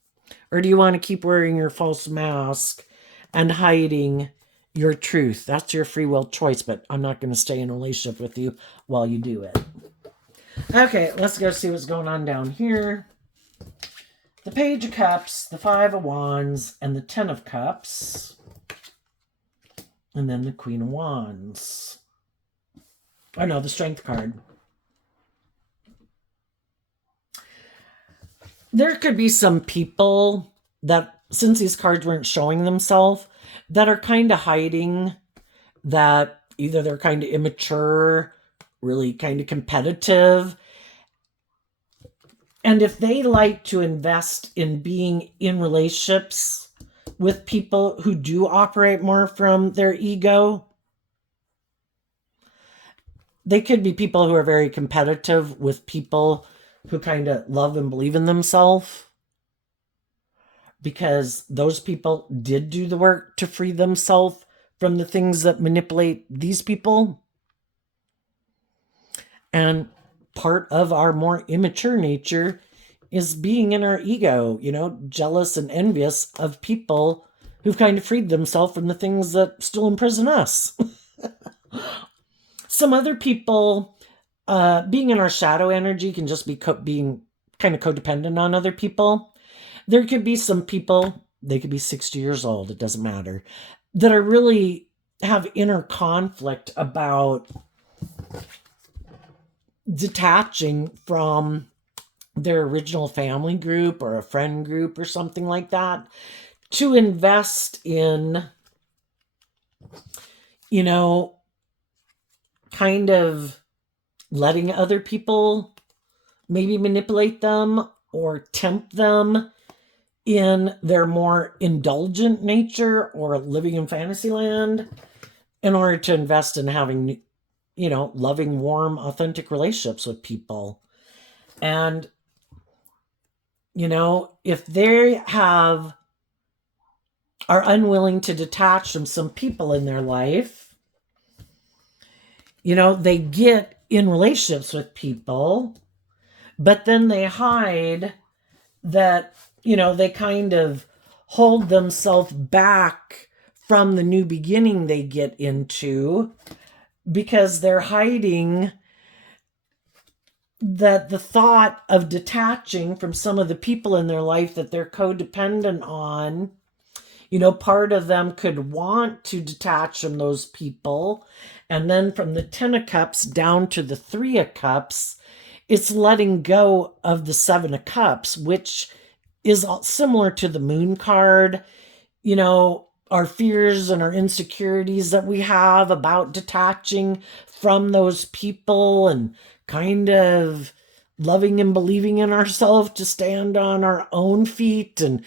Or do you want to keep wearing your false mask and hiding your truth? That's your free will choice, but I'm not going to stay in a relationship with you while you do it. Okay, let's go see what's going on down here. The Page of Cups, the Five of Wands, and the Ten of Cups. And then the Queen of Wands. Oh no, the Strength card. There could be some people that, since these cards weren't showing themselves, that are kind of hiding, that either they're kind of immature, really kind of competitive. And if they like to invest in being in relationships with people who do operate more from their ego, they could be people who are very competitive with people who kind of love and believe in themselves, because those people did do the work to free themselves from the things that manipulate these people. And part of our more immature nature is being in our ego, jealous and envious of people who've kind of freed themselves from the things that still imprison us. Some other people, being in our shadow energy can just be being kind of codependent on other people. There could be some people, they could be 60 years old, it doesn't matter, that are really have inner conflict about detaching from their original family group or a friend group or something like that to invest in, kind of letting other people maybe manipulate them or tempt them in their more indulgent nature or living in fantasy land in order to invest in having, loving, warm, authentic relationships with people. And, if they are unwilling to detach from some people in their life, they get in relationships with people, but then they hide that, they kind of hold themselves back from the new beginning they get into because they're hiding that the thought of detaching from some of the people in their life that they're codependent on, part of them could want to detach from those people. And then from the 10 of Cups down to the 3 of Cups, it's letting go of the 7 of Cups, which is similar to the Moon card. Our fears and our insecurities that we have about detaching from those people and kind of loving and believing in ourselves to stand on our own feet. And,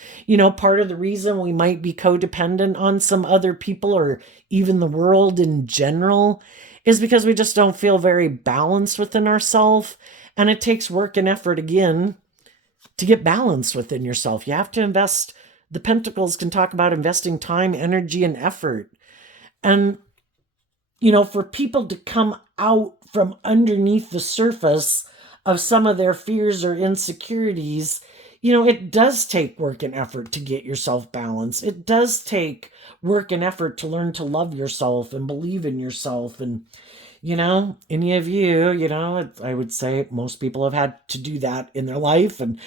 part of the reason we might be codependent on some other people or even the world in general is because we just don't feel very balanced within ourselves. And it takes work and effort again to get balanced within yourself. You have to invest. The Pentacles can talk about investing time, energy, and effort. And, for people to come out from underneath the surface of some of their fears or insecurities, it does take work and effort to get yourself balanced. It does take work and effort to learn to love yourself and believe in yourself. And, any of you, I would say most people have had to do that in their life. And,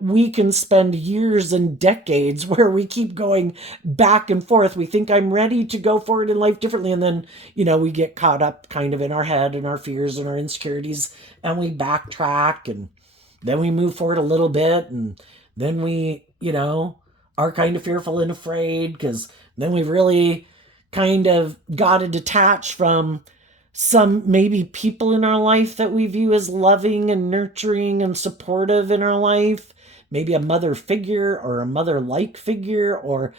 we can spend years and decades where we keep going back and forth. We think I'm ready to go forward in life differently. And then, we get caught up kind of in our head and our fears and our insecurities, and we backtrack, and then we move forward a little bit. And then we, are kind of fearful and afraid because then we've really kind of got to detach from some maybe people in our life that we view as loving and nurturing and supportive in our life, maybe a mother figure or a mother-like figure, or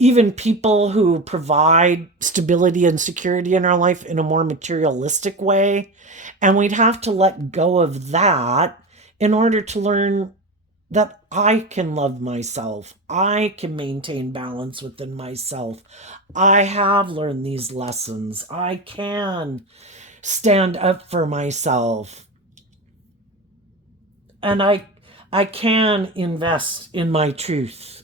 even people who provide stability and security in our life in a more materialistic way. And we'd have to let go of that in order to learn that I can love myself. I can maintain balance within myself. I have learned these lessons. I can stand up for myself. And I can invest in my truth.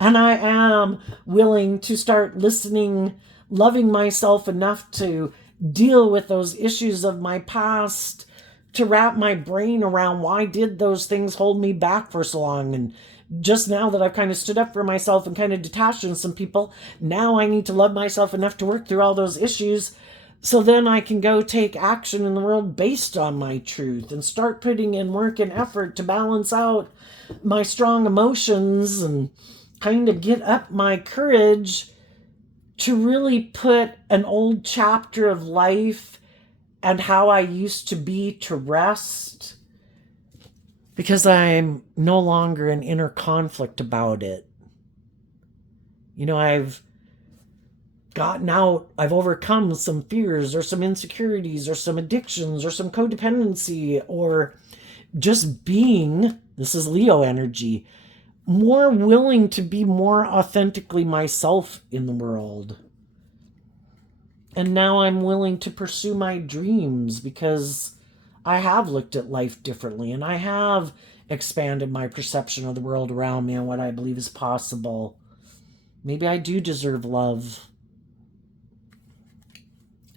And I am willing to start listening, loving myself enough to deal with those issues of my past, to wrap my brain around why did those things hold me back for so long. And just now that I've kind of stood up for myself and kind of detached from some people, now I need to love myself enough to work through all those issues so then I can go take action in the world based on my truth and start putting in work and effort to balance out my strong emotions and kind of get up my courage to really put an old chapter of life and how I used to be to rest, because I'm no longer in inner conflict about it. I've gotten out, I've overcome some fears or some insecurities or some addictions or some codependency, or just being, this is Leo energy, more willing to be more authentically myself in the world. And now I'm willing to pursue my dreams because I have looked at life differently and I have expanded my perception of the world around me and what I believe is possible. Maybe I do deserve love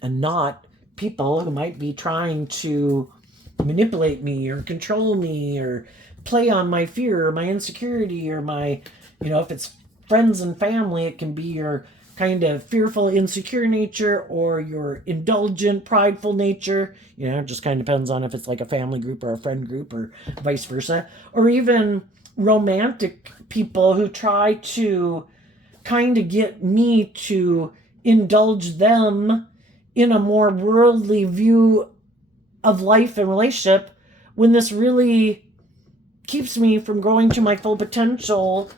and not people who might be trying to manipulate me or control me or play on my fear or my insecurity or my, if it's friends and family, it can be your kind of fearful, insecure nature or your indulgent, prideful nature. It just kind of depends on if it's like a family group or a friend group or vice versa. Or even romantic people who try to kind of get me to indulge them in a more worldly view of life and relationship, when this really keeps me from growing to my full potential.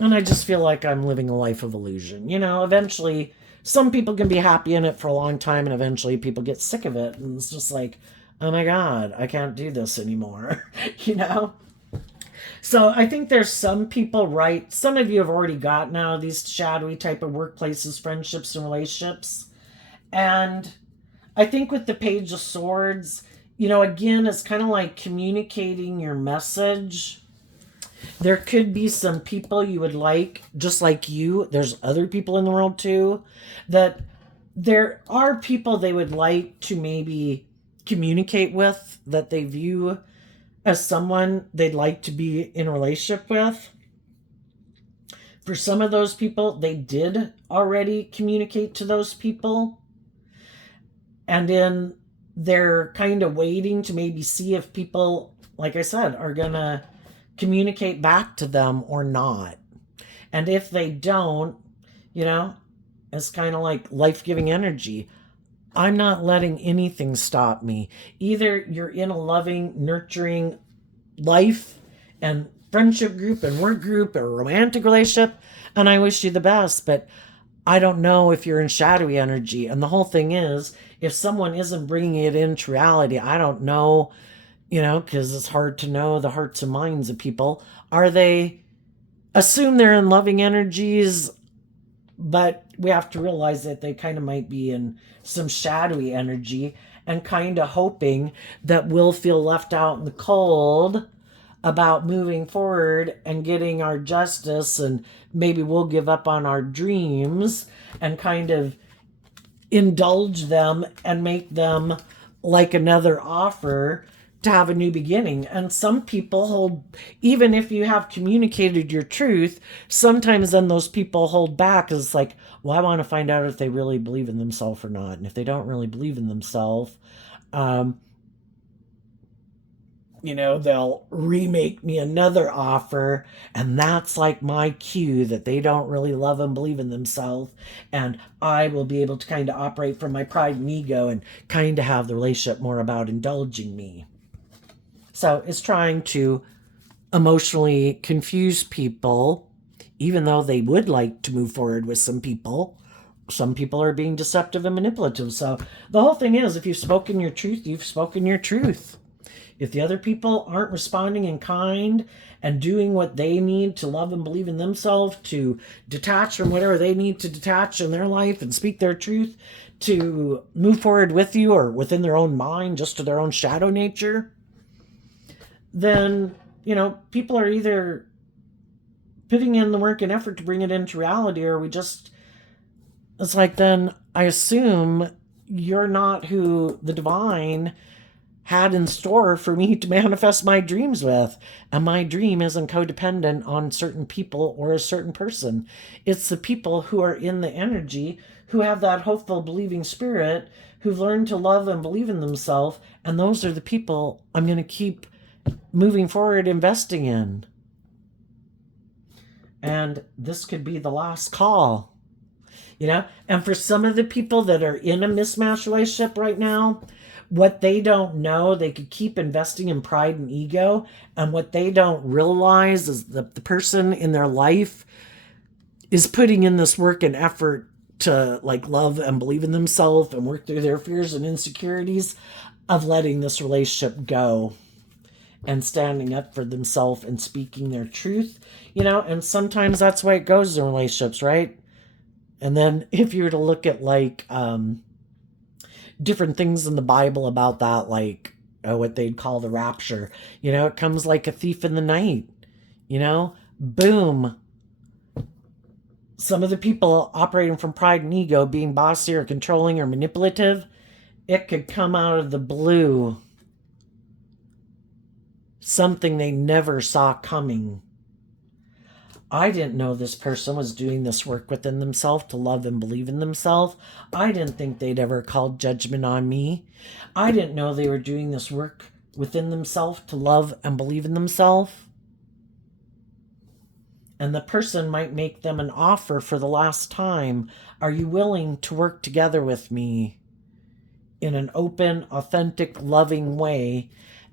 And I just feel like I'm living a life of illusion. Eventually some people can be happy in it for a long time, and eventually people get sick of it. And it's just like, oh my God, I can't do this anymore. So I think there's some people, right? Some of you have already gotten out of these shadowy type of workplaces, friendships, and relationships. And I think with the Page of Swords, again, it's kind of like communicating your message. There could be some people you would like, just like you, there's other people in the world too, that there are people they would like to maybe communicate with that they view as someone they'd like to be in a relationship with. For some of those people, they did already communicate to those people. And then they're kind of waiting to maybe see if people, like I said, are going to communicate back to them or not. And if they don't, you know, it's kind of like life-giving energy. I'm not letting anything stop me. Either you're in a loving, nurturing life and friendship group and work group or romantic relationship, and I wish you the best, but I don't know if you're in shadowy energy. And the whole thing is, if someone isn't bringing it into reality, I don't know, because it's hard to know the hearts and minds of people. Are they assume they're in loving energies, but we have to realize that they kind of might be in some shadowy energy and kind of hoping that we'll feel left out in the cold about moving forward and getting our justice, and maybe we'll give up on our dreams and kind of indulge them and make them like another offer to have a new beginning. And some people hold, even if you have communicated your truth, sometimes then those people hold back. It's like, well, I want to find out if they really believe in themselves or not. And if they don't really believe in themselves, they'll remake me another offer, and that's like my cue that they don't really love and believe in themselves, and I will be able to kind of operate from my pride and ego and kind of have the relationship more about indulging me. So it's trying to emotionally confuse people, even though they would like to move forward with some people. Some people are being deceptive and manipulative. So the whole thing is, if you've spoken your truth, you've spoken your truth. If the other people aren't responding in kind and doing what they need to love and believe in themselves, to detach from whatever they need to detach in their life and speak their truth, to move forward with you or within their own mind, just to their own shadow nature, then, people are either putting in the work and effort to bring it into reality, or it's like, then I assume you're not who the divine had in store for me to manifest my dreams with. And my dream isn't codependent on certain people or a certain person. It's the people who are in the energy, who have that hopeful, believing spirit, who've learned to love and believe in themselves. And those are the people I'm going to keep moving forward, investing in. And this could be the last call, And for some of the people that are in a mismatched relationship right now, what they don't know, they could keep investing in pride and ego. And what they don't realize is that the person in their life is putting in this work and effort to love and believe in themselves and work through their fears and insecurities of letting this relationship go and standing up for themselves and speaking their truth, and sometimes that's why it goes in relationships, right? And then if you were to look at different things in the Bible about that, what they'd call the rapture, it comes like a thief in the night, boom. Some of the people operating from pride and ego, being bossy or controlling or manipulative, it could come out of the blue. Something they never saw coming. I didn't know this person was doing this work within themselves to love and believe in themselves. I didn't think they'd ever called judgment on me. I didn't know they were doing this work within themselves to love and believe in themselves. And the person might make them an offer for the last time. Are you willing to work together with me in an open, authentic, loving way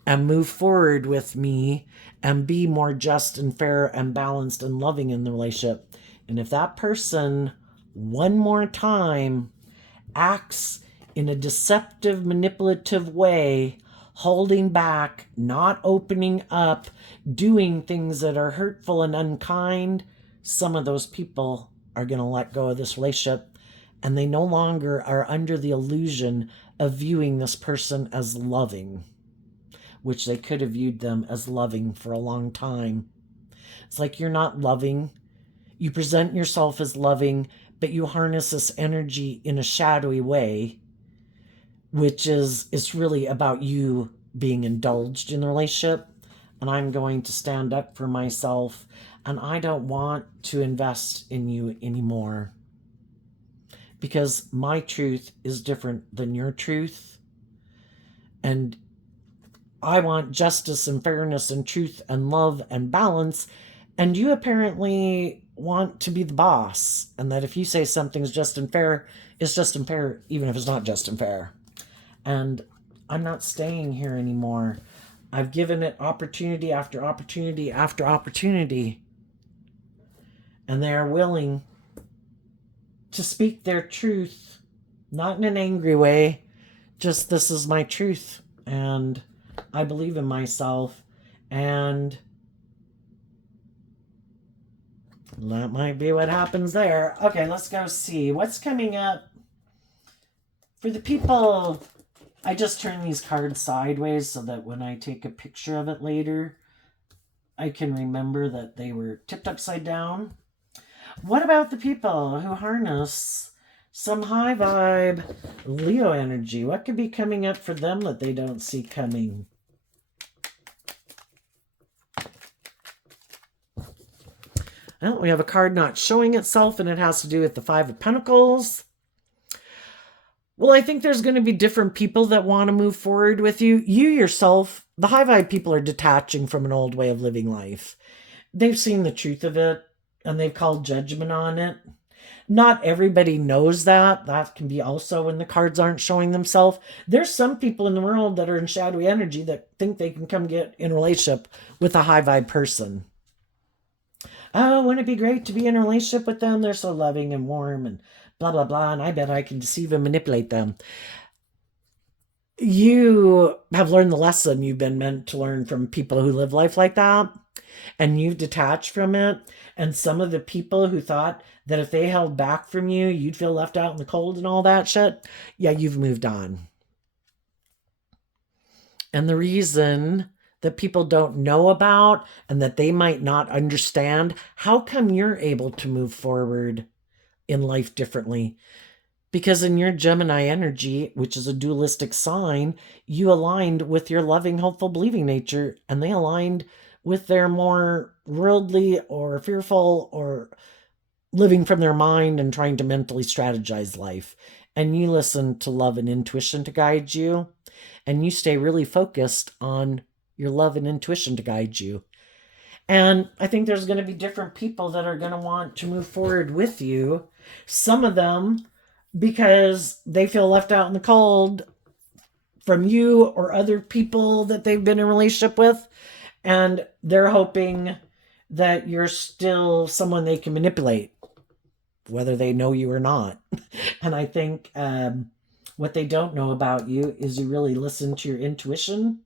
and move forward with me and be more just and fair and balanced and loving in the relationship? And if that person one more time acts in a deceptive, manipulative way, holding back, not opening up, doing things that are hurtful and unkind, some of those people are going to let go of this relationship, and they no longer are under the illusion of viewing this person as loving, which they could have viewed them as loving for a long time. It's like, you're not loving. You present yourself as loving, but you harness this energy in a shadowy way, which is, it's really about you being indulged in the relationship. And I'm going to stand up for myself, and I don't want to invest in you anymore because my truth is different than your truth. And I want justice and fairness and truth and love and balance. And you apparently want to be the boss. And that if you say something's just and fair, it's just and fair, even if it's not just and fair. And I'm not staying here anymore. I've given it opportunity after opportunity after opportunity. And they are willing to speak their truth, not in an angry way, just this is my truth. And I believe in myself. And that might be what happens there. Okay, let's go see what's coming up for the people. I just turn these cards sideways so that when I take a picture of it later, I can remember that they were tipped upside down. What about the people who harness some high vibe Leo energy? What could be coming up for them that they don't see coming? Well, we have a card not showing itself, and it has to do with the Five of Pentacles. Well, I think there's going to be different people that want to move forward with you. You yourself, the high vibe people, are detaching from an old way of living life. They've seen the truth of it, and they've called judgment on it. Not everybody knows that. That can be also when the cards aren't showing themselves. There's some people in the world that are in shadowy energy that think they can come get in a relationship with a high vibe person. Oh, wouldn't it be great to be in a relationship with them? They're so loving and warm and blah, blah, blah. And I bet I can deceive and manipulate them. You have learned the lesson you've been meant to learn from people who live life like that. And you've detached from it. And some of the people who thought that if they held back from you, you'd feel left out in the cold and all that shit. Yeah, you've moved on. And the reason that people don't know about and that they might not understand, how come you're able to move forward in life differently? Because in your Gemini energy, which is a dualistic sign, you aligned with your loving, hopeful, believing nature, and they aligned with their more worldly or fearful or living from their mind and trying to mentally strategize life. And you listen to love and intuition to guide you, and you stay really focused on your love and intuition to guide you. And I think there's going to be different people that are going to want to move forward with you. Some of them because they feel left out in the cold from you or other people that they've been in a relationship with. And they're hoping that you're still someone they can manipulate, whether they know you or not. And I think what they don't know about you is you really listen to your intuition.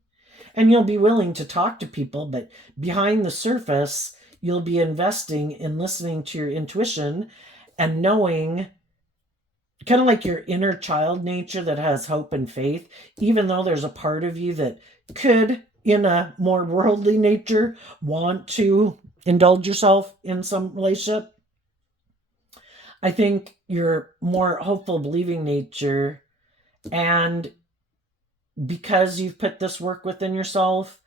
And you'll be willing to talk to people, but behind the surface, you'll be investing in listening to your intuition and knowing, kind of like your inner child nature that has hope and faith, even though there's a part of you that could, in a more worldly nature, want to indulge yourself in some relationship. I think your more hopeful, believing nature, and because you've put this work within yourself,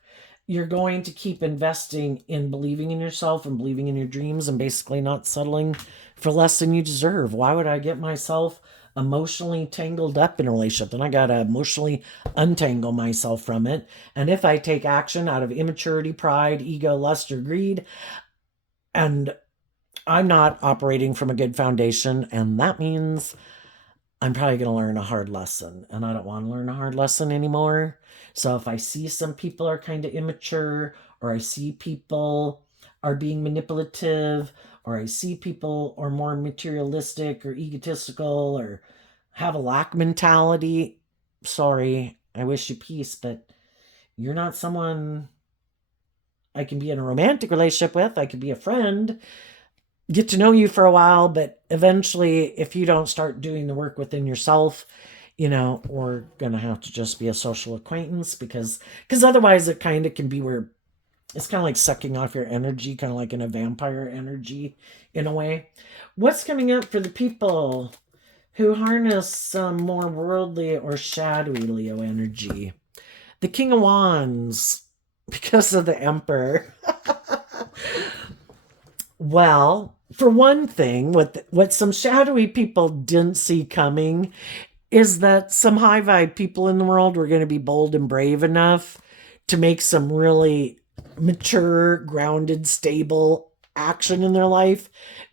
you're going to keep investing in believing in yourself and believing in your dreams and basically not settling for less than you deserve. Why would I get myself emotionally tangled up in a relationship? Then I got to emotionally untangle myself from it. And if I take action out of immaturity, pride, ego, lust, or greed, and I'm not operating from a good foundation, and that means I'm probably going to learn a hard lesson, and I don't want to learn a hard lesson anymore. So if I see some people are kind of immature, or I see people are being manipulative, or I see people are more materialistic or egotistical or have a lack mentality, sorry, I wish you peace, but you're not someone I can be in a romantic relationship with. I could be a friend, get to know you for a while, but eventually, if you don't start doing the work within yourself, we're going to have to just be a social acquaintance because otherwise it kind of can be where It's kind of like sucking off your energy, kind of like in a vampire energy in a way. What's coming up for the people who harness some more worldly or shadowy Leo energy? The King of Wands, because of the Emperor. Well, for one thing, what some shadowy people didn't see coming is that some high vibe people in the world were going to be bold and brave enough to make some really mature, grounded, stable action in their life,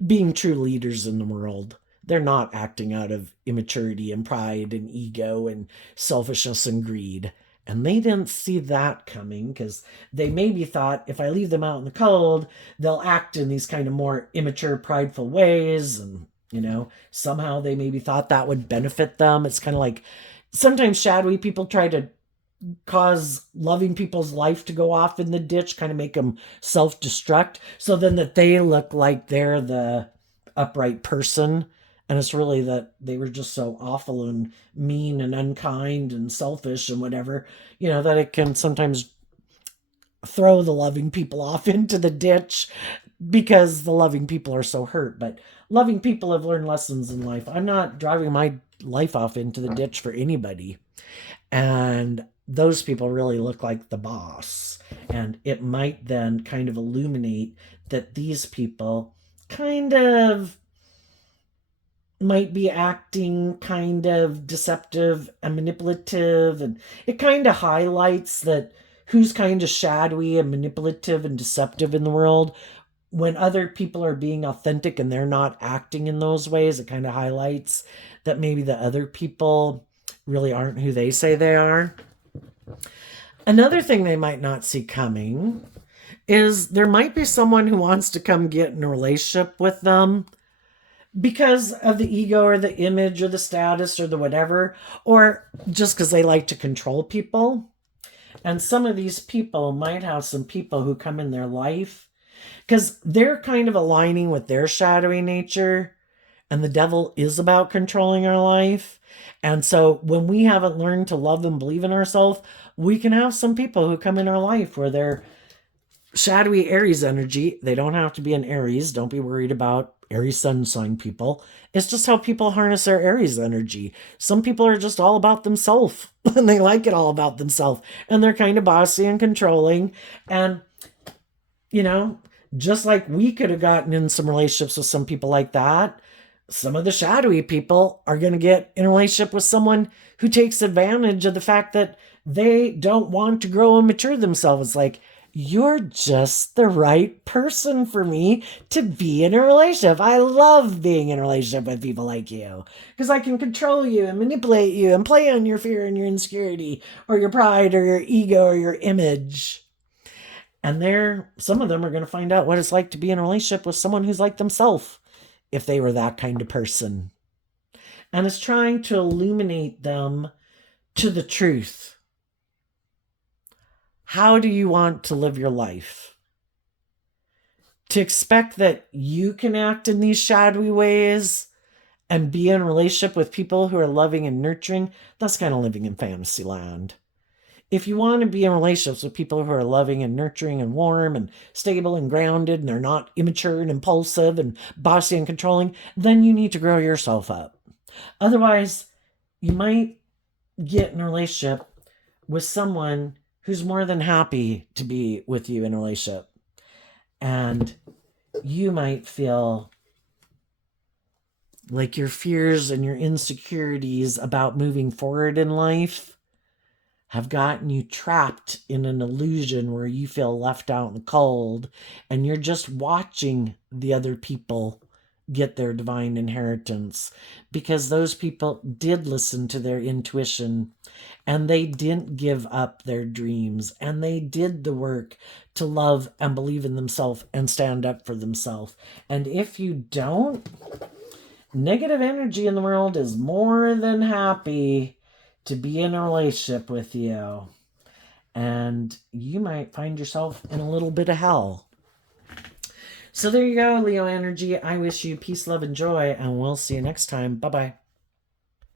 being true leaders in the world. They're not acting out of immaturity and pride and ego and selfishness and greed. And they didn't see that coming because they maybe thought if I leave them out in the cold, they'll act in these kind of more immature, prideful ways. And, somehow they maybe thought that would benefit them. It's kind of like sometimes shadowy people try to cause loving people's life to go off in the ditch, kind of make them self-destruct, so then that they look like they're the upright person. And it's really that they were just so awful and mean and unkind and selfish and whatever, that it can sometimes throw the loving people off into the ditch because the loving people are so hurt. But loving people have learned lessons in life. I'm not driving my life off into the ditch for anybody. And those people really look like the boss. And it might then kind of illuminate that these people kind of might be acting kind of deceptive and manipulative. And it kind of highlights that who's kind of shadowy and manipulative and deceptive in the world. When other people are being authentic and they're not acting in those ways, it kind of highlights that maybe the other people really aren't who they say they are. Another thing they might not see coming is there might be someone who wants to come get in a relationship with them because of the ego or the image or the status or the whatever, or just because they like to control people. And some of these people might have some people who come in their life because they're kind of aligning with their shadowy nature. And the devil is about controlling our life. And so when we haven't learned to love and believe in ourselves, we can have some people who come in our life where they're shadowy Aries energy. They don't have to be an Aries. Don't be worried about Aries sun sign people. It's just how people harness their Aries energy. Some people are just all about themselves and they like it all about themselves. And they're kind of bossy and controlling. And, just like we could have gotten in some relationships with some people like that, some of the shadowy people are going to get in a relationship with someone who takes advantage of the fact that they don't want to grow and mature themselves. It's like, you're just the right person for me to be in a relationship. I love being in a relationship with people like you because I can control you and manipulate you and play on your fear and your insecurity or your pride or your ego or your image. And some of them are going to find out what it's like to be in a relationship with someone who's like themselves if they were that kind of person. And it's trying to illuminate them to the truth. How do you want to live your life? To expect that you can act in these shadowy ways and be in a relationship with people who are loving and nurturing, that's kind of living in fantasy land. If you want to be in relationships with people who are loving and nurturing and warm and stable and grounded and they're not immature and impulsive and bossy and controlling, then you need to grow yourself up. Otherwise, you might get in a relationship with someone who's more than happy to be with you in a relationship. And you might feel like your fears and your insecurities about moving forward in life have gotten you trapped in an illusion where you feel left out in the cold and you're just watching the other people get their divine inheritance because those people did listen to their intuition and they didn't give up their dreams and they did the work to love and believe in themselves and stand up for themselves. And if you don't, negative energy in the world is more than happy to be in a relationship with you. And you might find yourself in a little bit of hell. So there you go, Leo energy. I wish you peace, love, and joy, and we'll see you next time. Bye-bye.